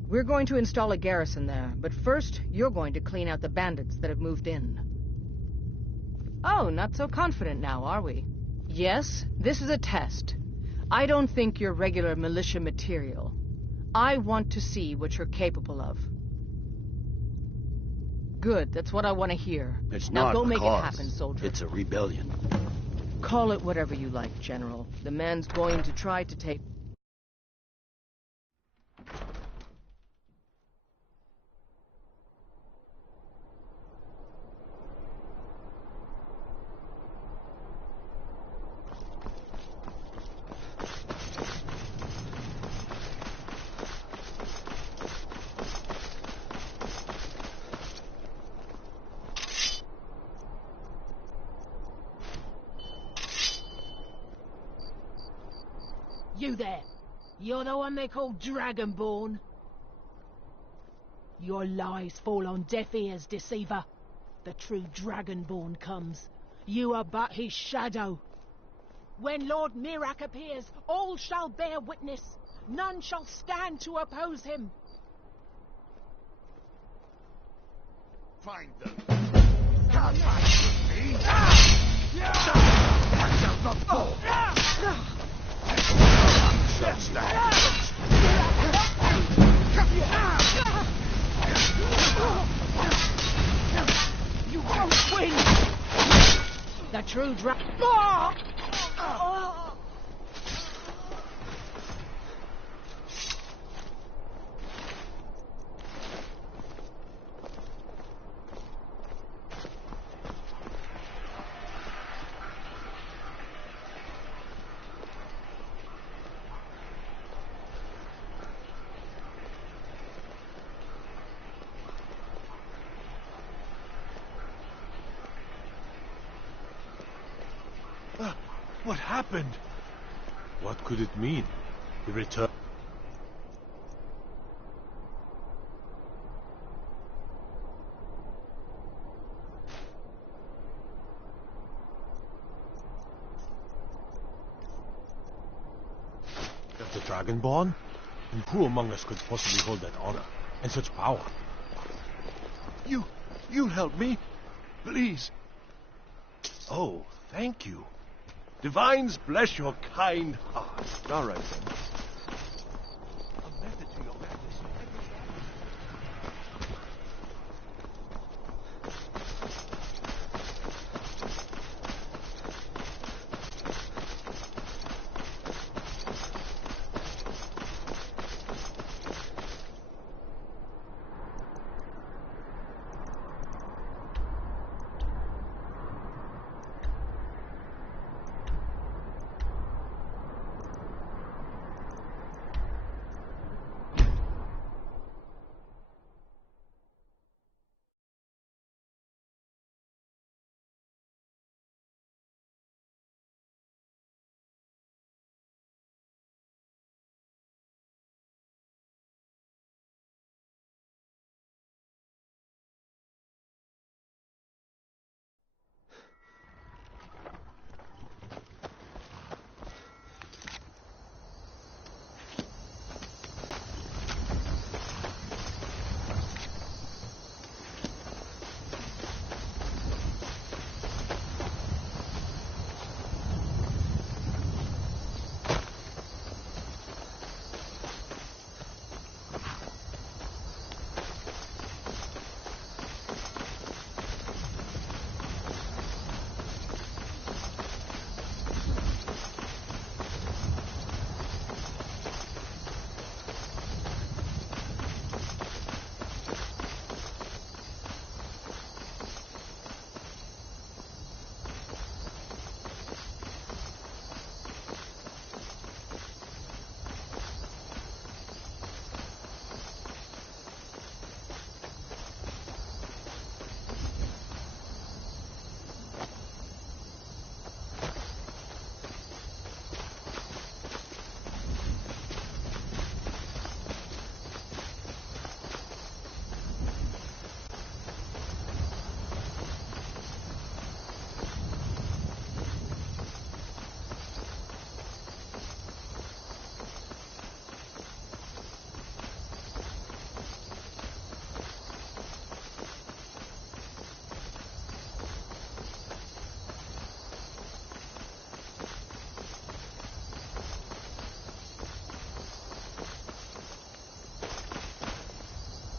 We're going to install a garrison there, but first, you're going to clean out the bandits that have moved in. Oh, not so confident now, are we? Yes, this is a test. I don't think you're regular militia material. I want to see what you're capable of. Good, that's what I want to hear. It's now not go a make cause. it happen, soldier. It's a rebellion. Call it whatever you like, General. The man's going to try to take... You there. You're the one they call Dragonborn. Your lies fall on deaf ears, deceiver. The true Dragonborn comes. You are but his shadow. When Lord Mirak appears, all shall bear witness. None shall stand to oppose him. Find them. Can't hide from me. Watch out the fool. You won't win. The true What happened? What could it mean? He returned. The Dragonborn? And who among us could possibly hold that honor and such power? You'll help me? Please. Oh, thank you. Divines bless your kind heart. All right, then. A method to your madness.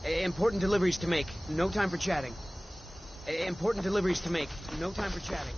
Important deliveries to make. No time for chatting. Important deliveries to make. No time for chatting.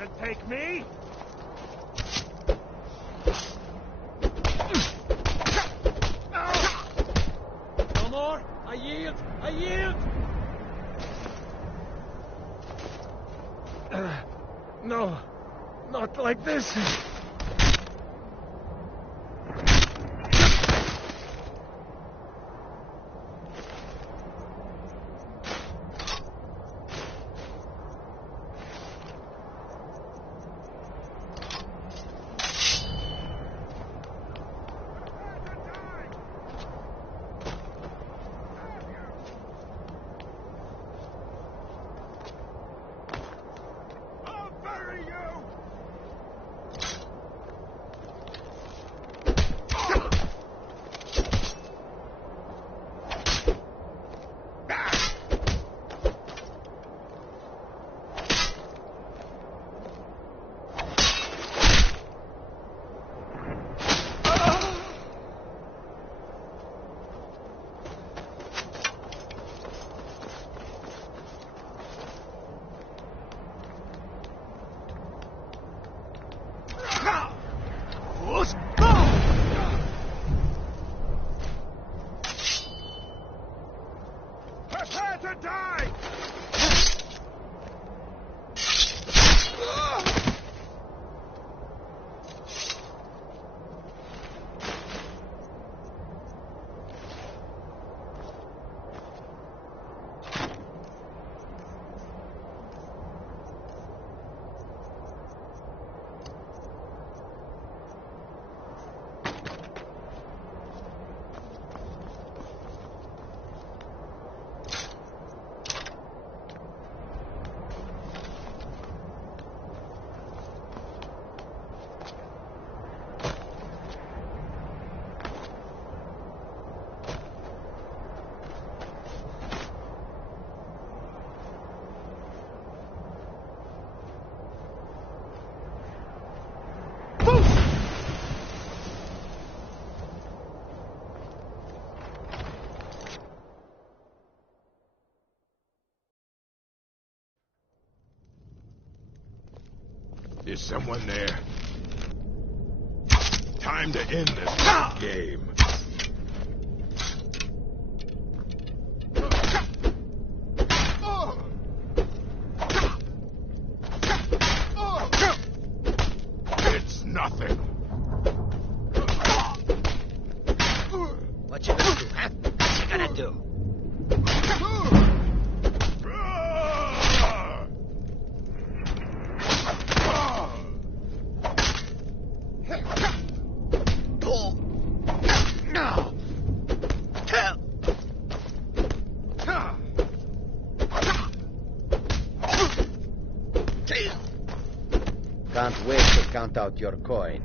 can take me! No more! I yield! I yield! No, not like this. Prepare to die! Is someone there? Time to end this game. It's nothing. What you gonna do, huh? What you gonna do? Can't wait to count out your coin.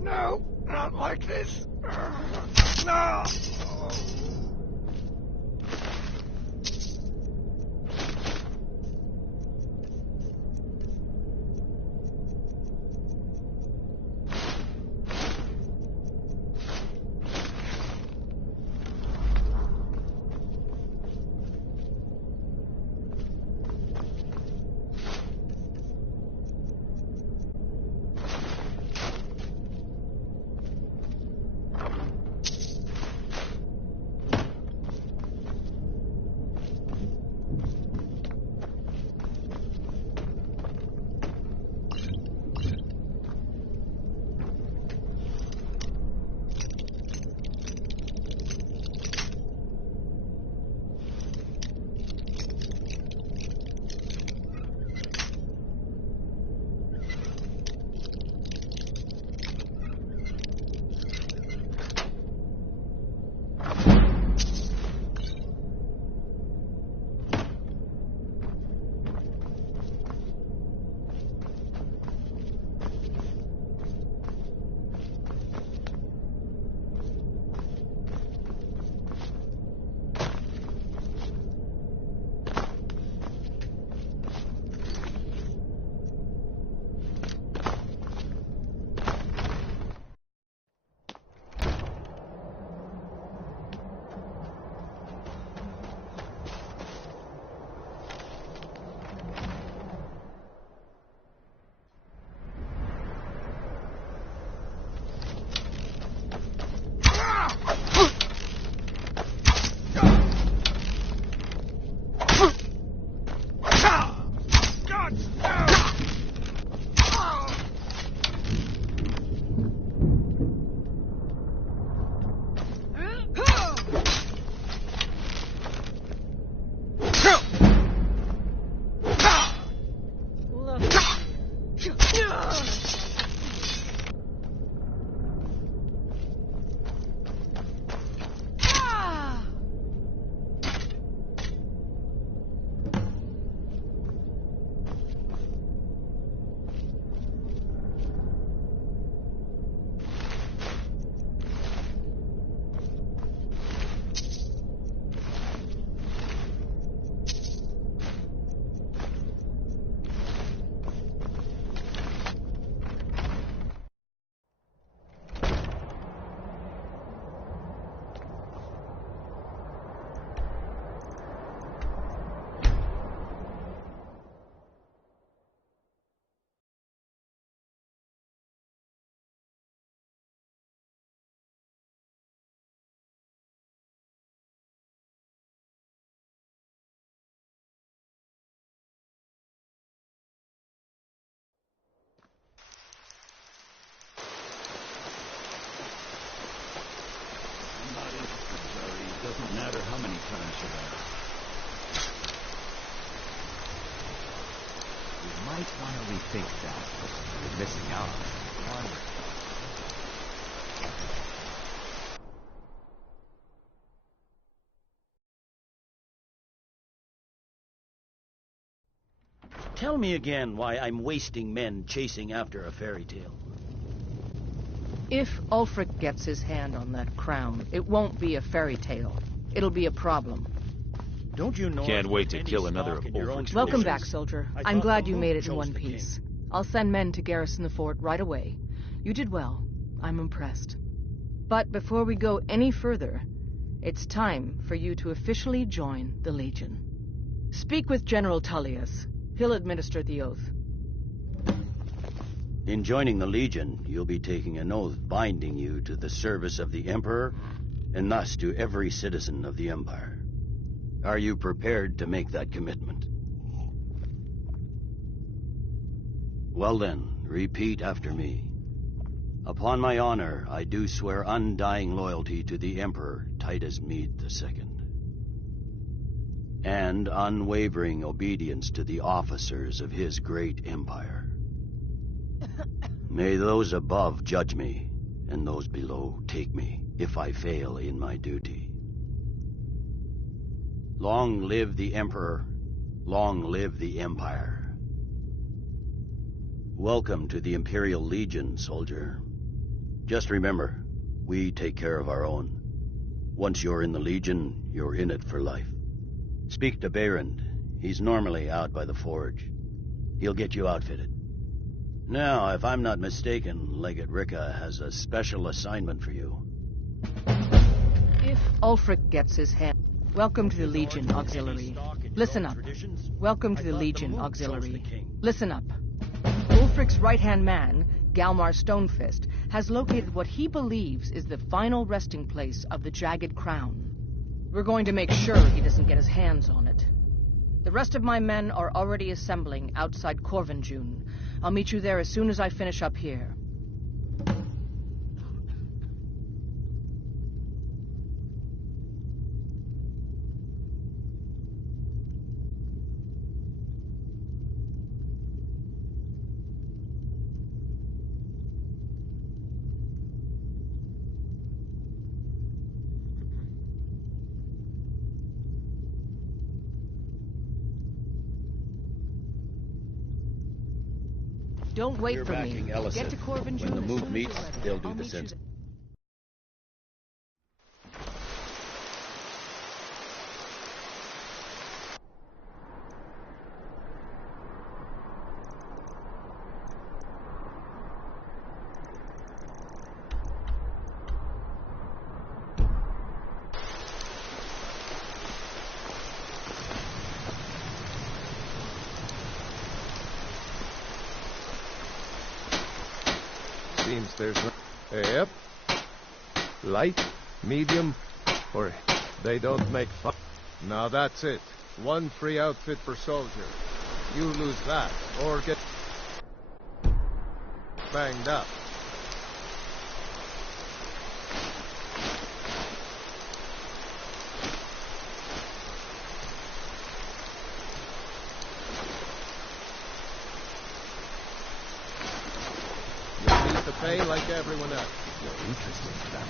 No, not like this. No! matter how many times you learn. You might want to rethink that. You're missing out on one. Tell me again why I'm wasting men chasing after a fairy tale. If Ulfric gets his hand on that crown, it won't be a fairy tale. It'll be a problem. Don't you know? Can't wait to kill another of Ulfric's Welcome forces. back, soldier. I'm glad you made it in one piece. I'll send men to garrison the fort right away. You did well. I'm impressed. But before we go any further, it's time for you to officially join the Legion. Speak with General Tullius. He'll administer the oath. In joining the Legion, you'll be taking an oath binding you to the service of the Emperor, and thus to every citizen of the Empire. Are you prepared to make that commitment? Well then, repeat after me. Upon my honor, I do swear undying loyalty to the Emperor Titus Mede II. And unwavering obedience to the officers of his great empire. May those above judge me, and those below take me, if I fail in my duty. Long live the Emperor, long live the Empire. Welcome to the Imperial Legion, soldier. Just remember, we take care of our own. Once you're in the Legion, you're in it for life. Speak to Behrend. He's normally out by the forge. He'll get you outfitted. Now, if I'm not mistaken, Legate Ricka has a special assignment for you. If Ulfric gets his hand... Welcome to the Legion Auxiliary. Listen up. Welcome to the Legion Auxiliary. Listen up. Ulfric's right-hand man, Galmar Stonefist, has located what he believes is the final resting place of the Jagged Crown. We're going to make sure he doesn't get his hands on it. The rest of my men are already assembling outside Corvinjune. I'll meet you there as soon as I finish up here. Don't wait We're for me. backing Ellison. Get to Corvinjune. When the as move soon as meets, you're ready. they'll do I'll the meet you sense. there. Seems there's no... Yep. Light, medium, or they don't make fun. Now that's it. One free outfit per soldier. You lose that, or get banged up. You'll need to pay like everyone else. You're interested, that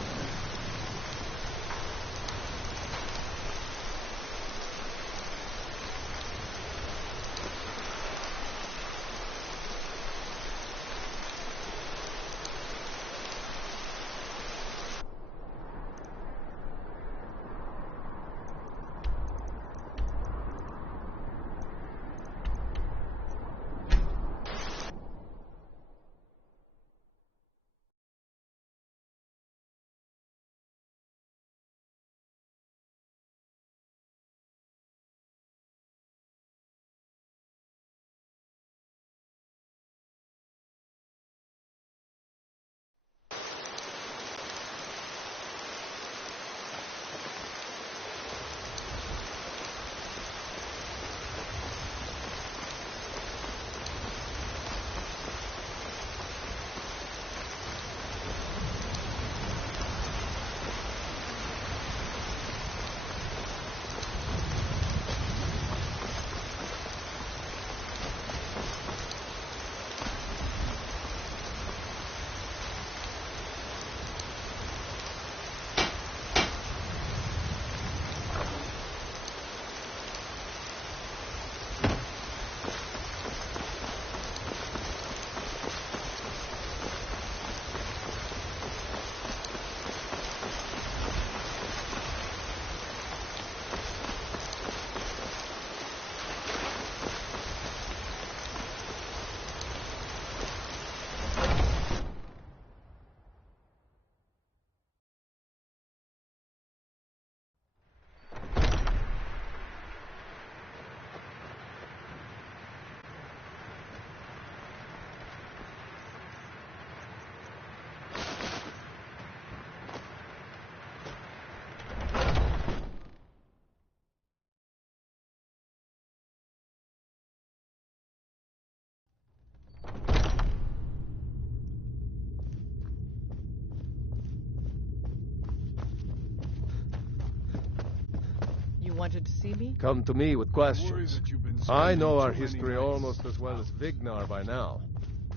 Wanted to see me? Come to me with questions. I know our history nights almost as well as Vignar by now.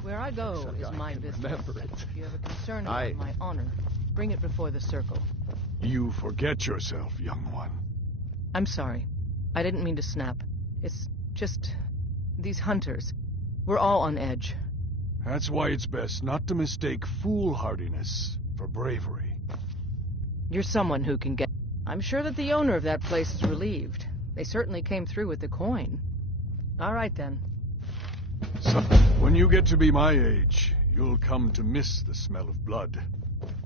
Where I go is I my can business. remember it. If you have a concern about my honor, bring it before the circle. You forget yourself, young one. I'm sorry. I didn't mean to snap. It's just... these hunters. We're all on edge. That's why it's best not to mistake foolhardiness for bravery. You're someone who can get... I'm sure that the owner of that place is relieved. They certainly came through with the coin. All right, then. So, when you get to be my age, you'll come to miss the smell of blood.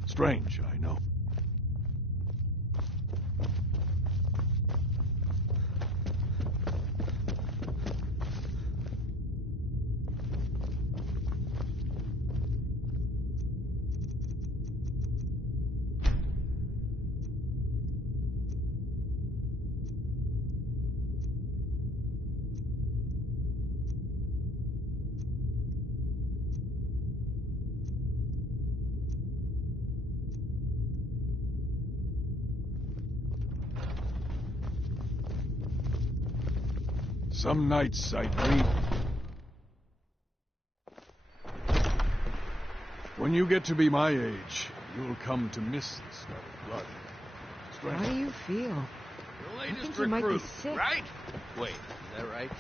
Strange, I know. Some nights I dream. When you get to be my age, you'll come to miss the smell of blood. Strange. How do you feel? The I think latest you might be recruit, sick. right? Wait, is that right?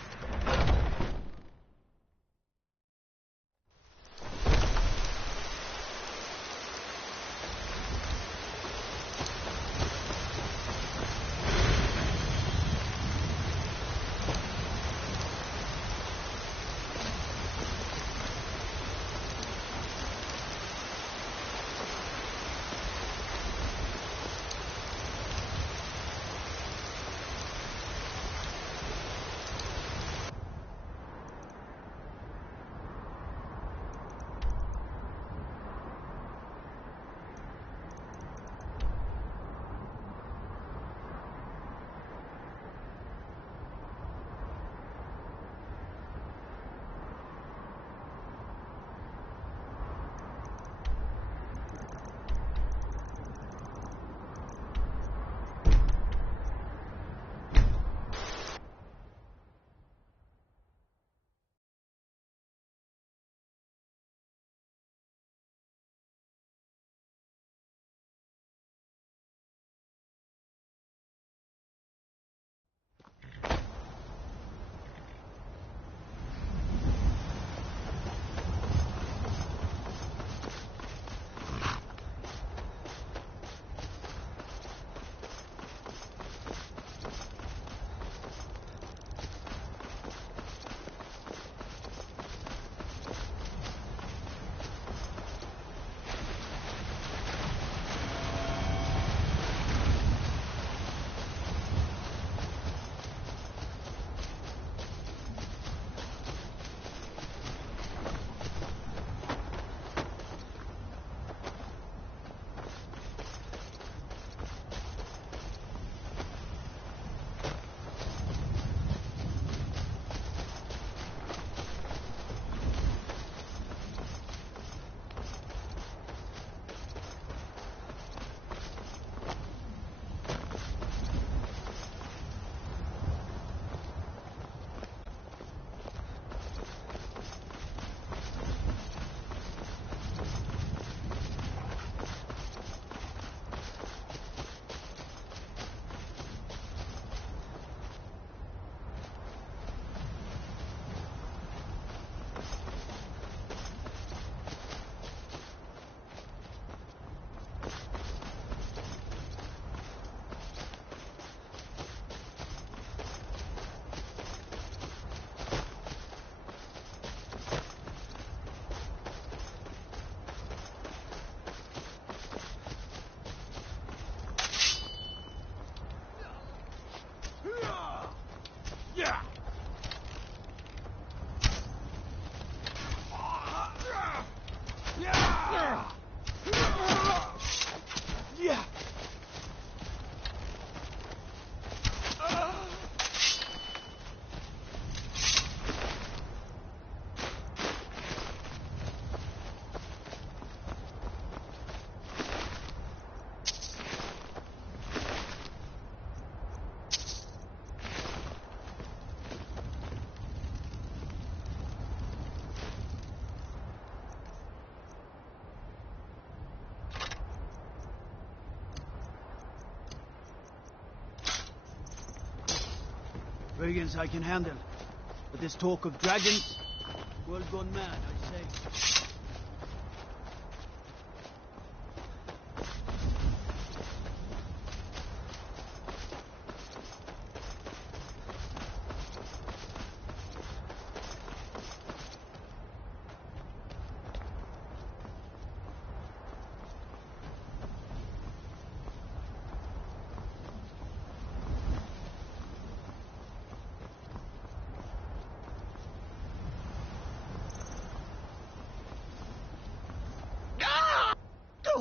Brigands I can handle. But this talk of dragons... World gone mad, I say.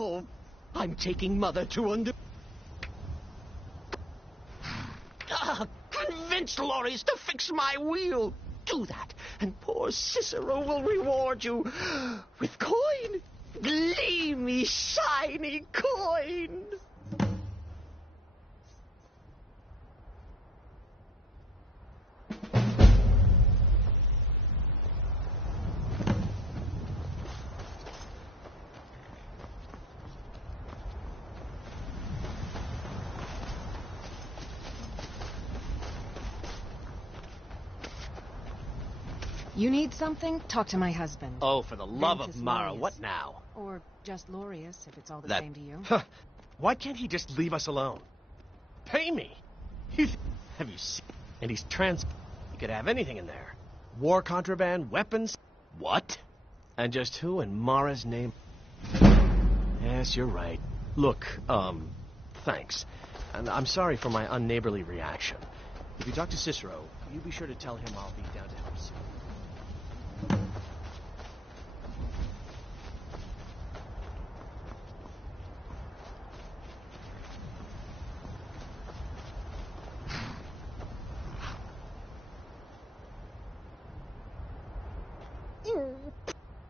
Oh, I'm taking Mother to under... Convince Loris to fix my wheel. Do that, and poor Cicero will reward you with coin. Gleamy, shiny coin. You need something? Talk to my husband. Oh, for the love Ventus of Mara, Lorius. what now? Or just Lorius, if it's all the That- same to you. Huh. Why can't he just leave us alone? Pay me. Have you seen? And he's trans... He could have anything in there. War contraband, weapons... What? And just who in Mara's name... Yes, you're right. Look, thanks. And I'm sorry for my unneighborly reaction. If you talk to Cicero, you be sure to tell him I'll be down to help soon.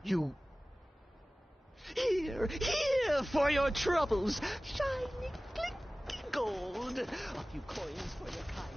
You... Here for your troubles. Shiny, clinky gold. A few coins for your kindness.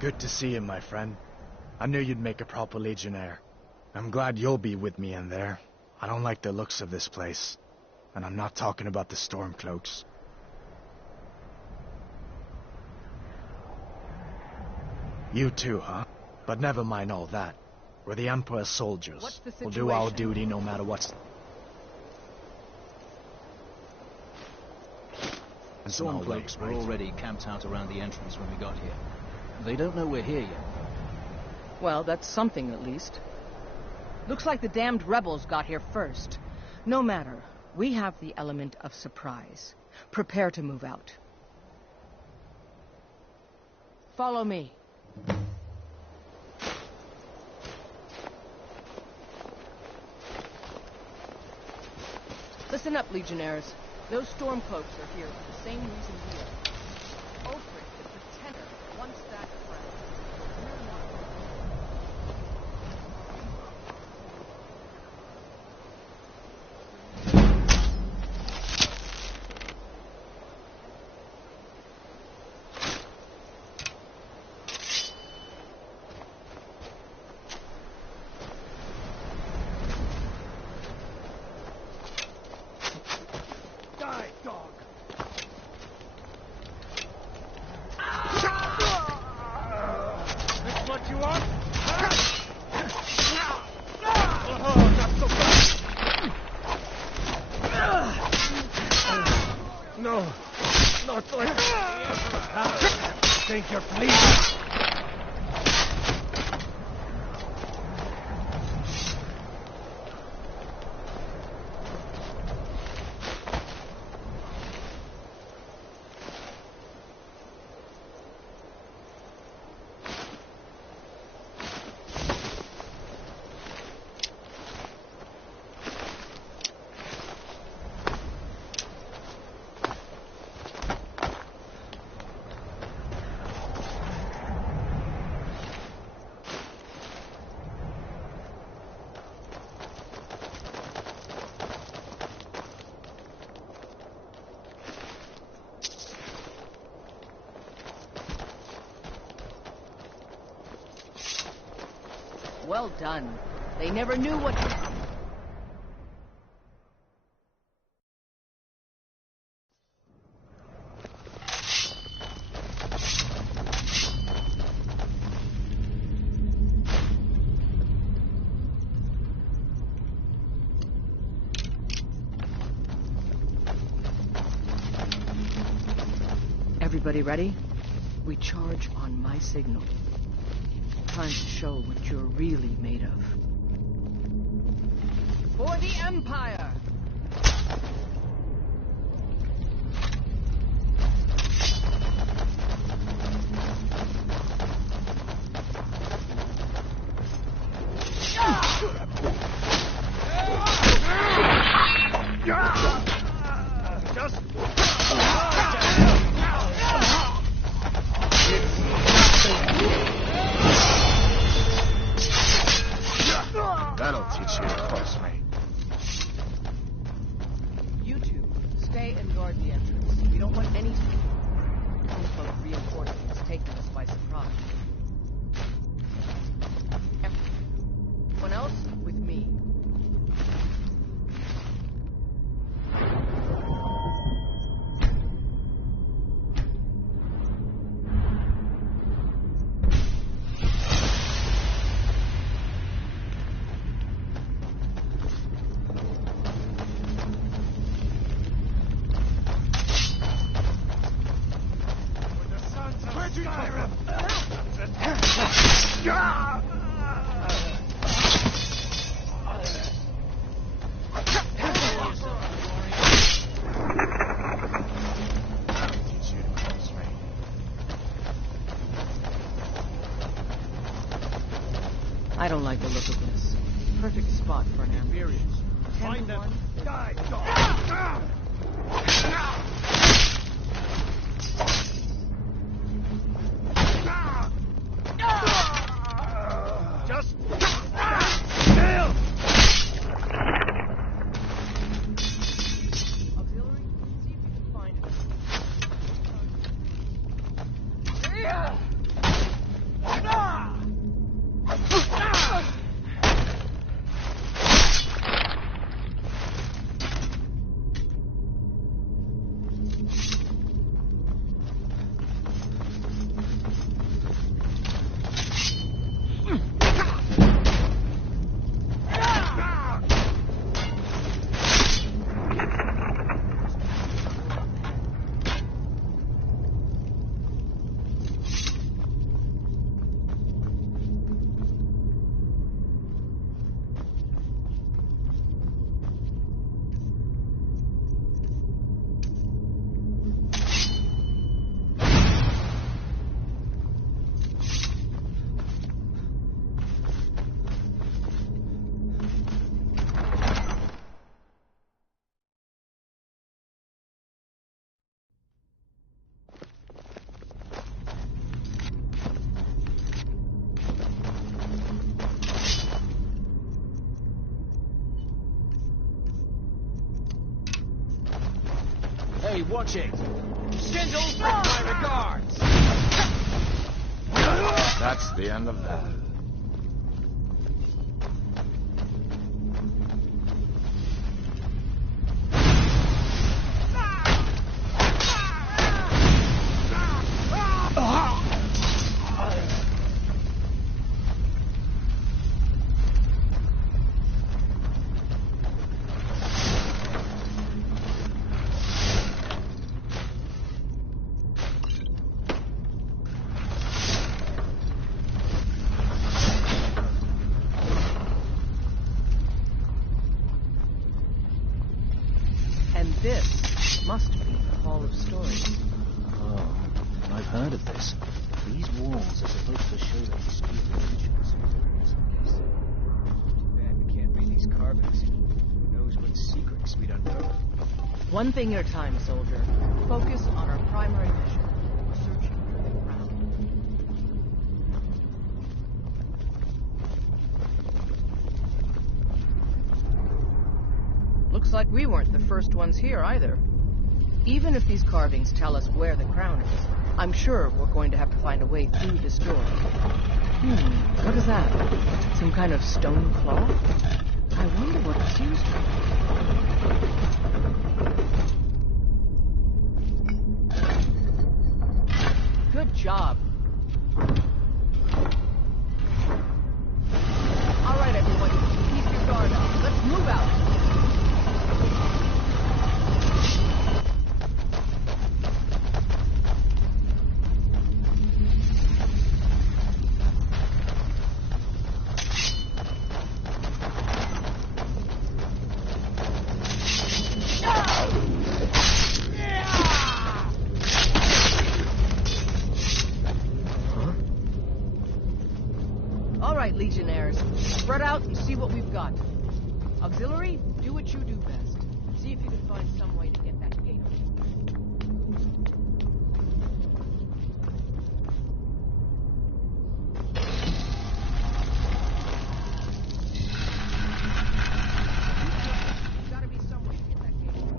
Good to see you, my friend. I knew you'd make a proper legionnaire. I'm glad you'll be with me in there. I don't like the looks of this place. And I'm not talking about the Stormcloaks. You too, huh? But never mind all that. We're the Emperor's soldiers. What's the We'll do our situation? duty no matter what's... Stormcloaks were already camped out around the entrance when we got here. They don't know we're here yet. Well, that's something at least. Looks like the damned rebels got here first. No matter. We have the element of surprise. Prepare to move out. Follow me. Listen up, Legionnaires. Those Stormcloaks are here for the same reason we are. Ulfric, the Pretender, once that crown. We're not... Die, dog! That's what you want? Oh, not so fast! No, not like that. Think you're bleeding. Well done. They never knew what to... Everybody ready? We charge on my signal. Time to show what you're really made of. For the Empire! That'll teach you to cross me. You two, stay and guard the entrance. We don't want any info reinforcements taking us by surprise. Everyone else, with me. I don't like the look of this. Perfect spot for an ambush. Find them. Die. Just still. Auxiliary, see if you can find them. Hey, watch it! Skindle, my regards! That's the end of that. And this must be the Hall of Stories. Oh, I've heard of this. These walls are supposed to show the history of the ancients. Man, we can't read these carvings. Who knows what secrets we'd uncover? One thing at a time, soldier. Focus on our primary mission. Searching for the crown. Looks like we weren't the first ones here either. Even if these carvings tell us where the crown is, I'm sure we're going to have to find a way through this door. What is that? Some kind of stone claw? I wonder what it's used for. Good job. All right, everyone. Keep your guard up. Let's move out. Legionnaires, spread out and see what we've got. Auxiliary, do what you do best. See if you can find some way to get that gate open. There's gotta be some way to get that gate open.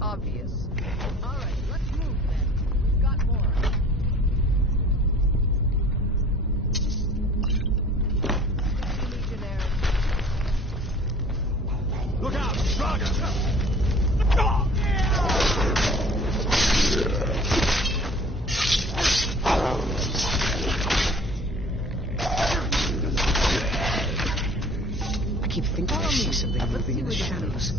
Obvious. All right, let's move then. We've got more. Legionnaires. Look out! Draga! I keep thinking I see something moving in the shadows.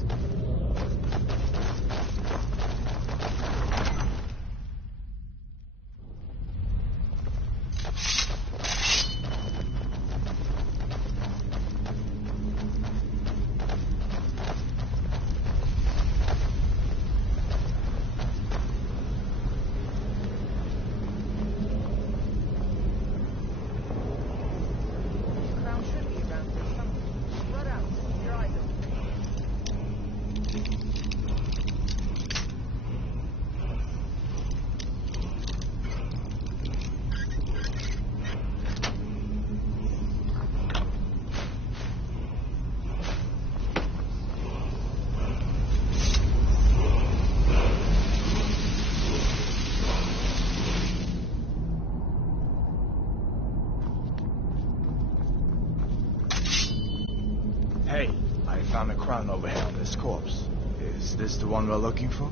Hey, I found a crown over here on this corpse. Is this the one we're looking for?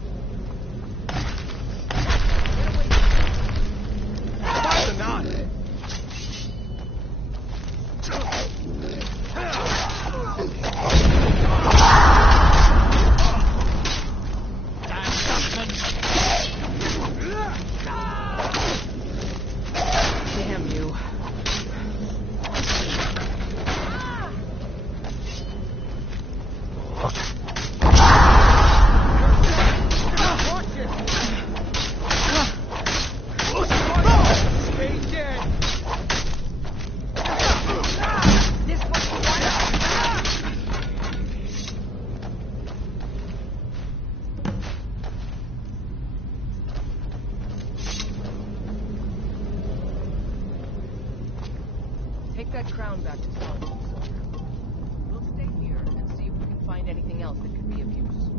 Fire the knot! Damn you. that crown back to Solomon, soldier. We'll stay here and see if we can find anything else that could be of use.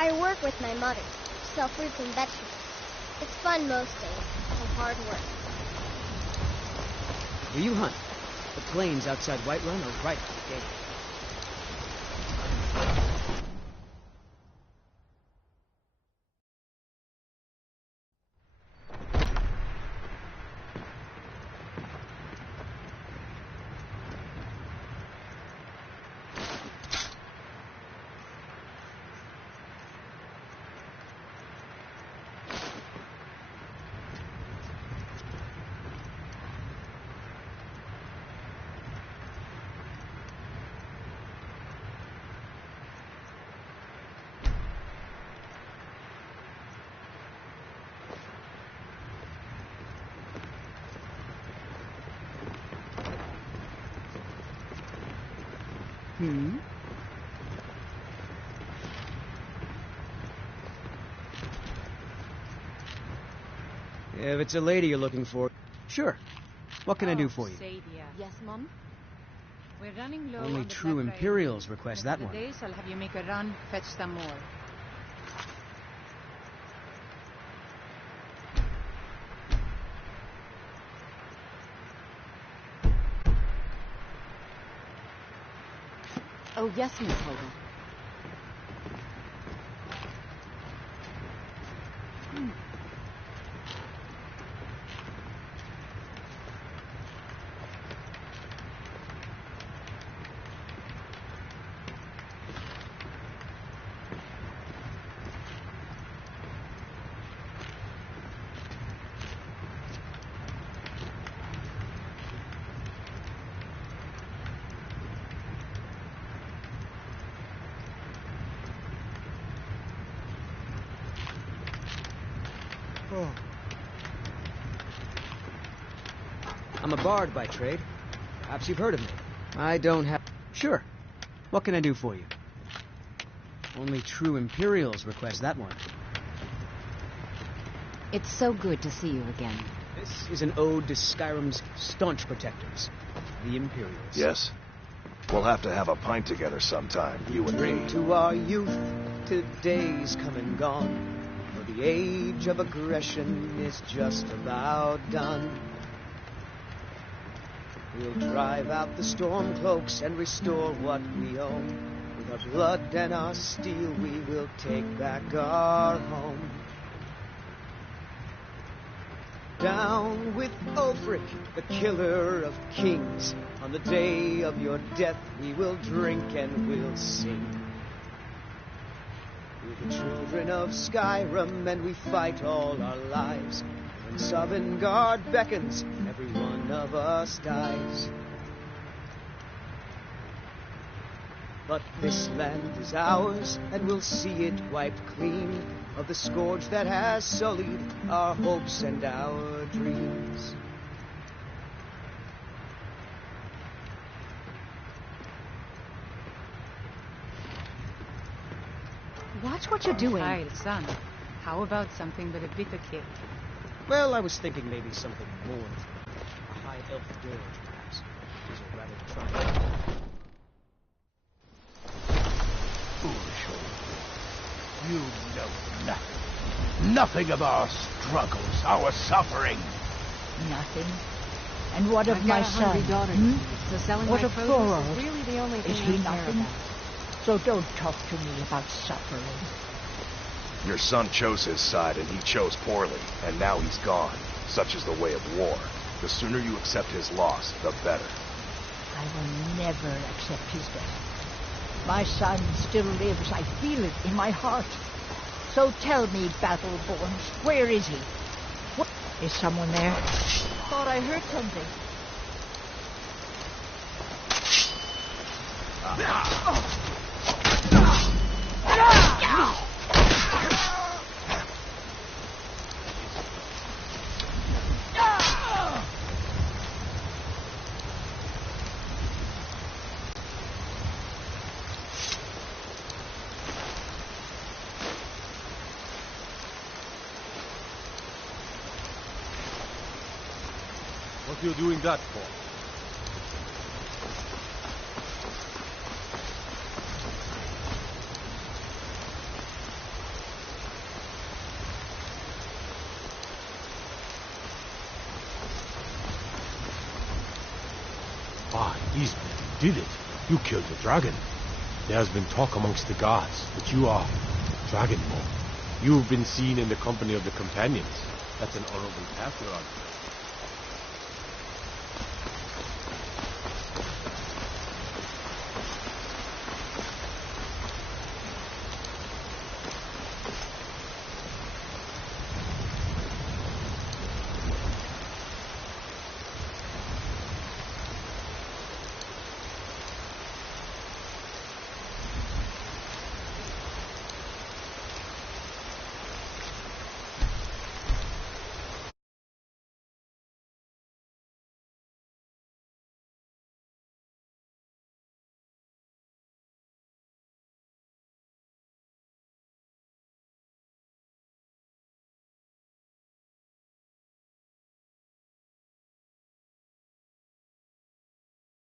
I work with my mother, sell fruits and vegetables. It's fun most days, and hard work. Where you hunt? The plains outside Whiterun are ripe for game. If it's a lady you're looking for, sure. What can I do for you? Yes, Mum? We're running low. Only on the true Black Imperials Friday. request Next that one. few days, I'll have you make a run, fetch some more. Oh, yes, Miss Hogan. I'm a bard by trade. Perhaps you've heard of me. I don't have... Sure. What can I do for you? Only true Imperials request that one. It's so good to see you again. This is an ode to Skyrim's staunch protectors, the Imperials. Yes. We'll have to have a pint together sometime, you and me. Drink to our youth, today's come and gone. For the age of aggression is just about done. We'll drive out the stormcloaks and restore what we own. With our blood and our steel, we will take back our home. Down with Ulfric, the killer of kings. On the day of your death, we will drink and we'll sing. We're the children of Skyrim, and we fight all our lives. When Sovngarde beckons, every one of us dies. But this land is ours, and we'll see it wiped clean of the scourge that has sullied our hopes and our dreams. Watch what you're doing. Hi, son. How about something with a bitter kick? Well, I was thinking maybe something more. A high elf dirge, perhaps. These are rather trying. Foolish old. You know nothing. Nothing of our struggles, our suffering. Nothing. And what of my son? So selling What my of produce Thorald? is really the only thing Is he I care nothing? about. So don't talk to me about suffering. Your son chose his side, and he chose poorly, and now he's gone. Such is the way of war. The sooner you accept his loss, the better. I will never accept his death. My son still lives. I feel it in my heart. So tell me, Battleborns, where is he? What? Is someone there? Thought I heard something. What are you doing that for? Ah, these men did it. You killed the dragon. There has been talk amongst the gods that you are Dragonborn. You've been seen in the company of the companions. That's an honorable path you're on.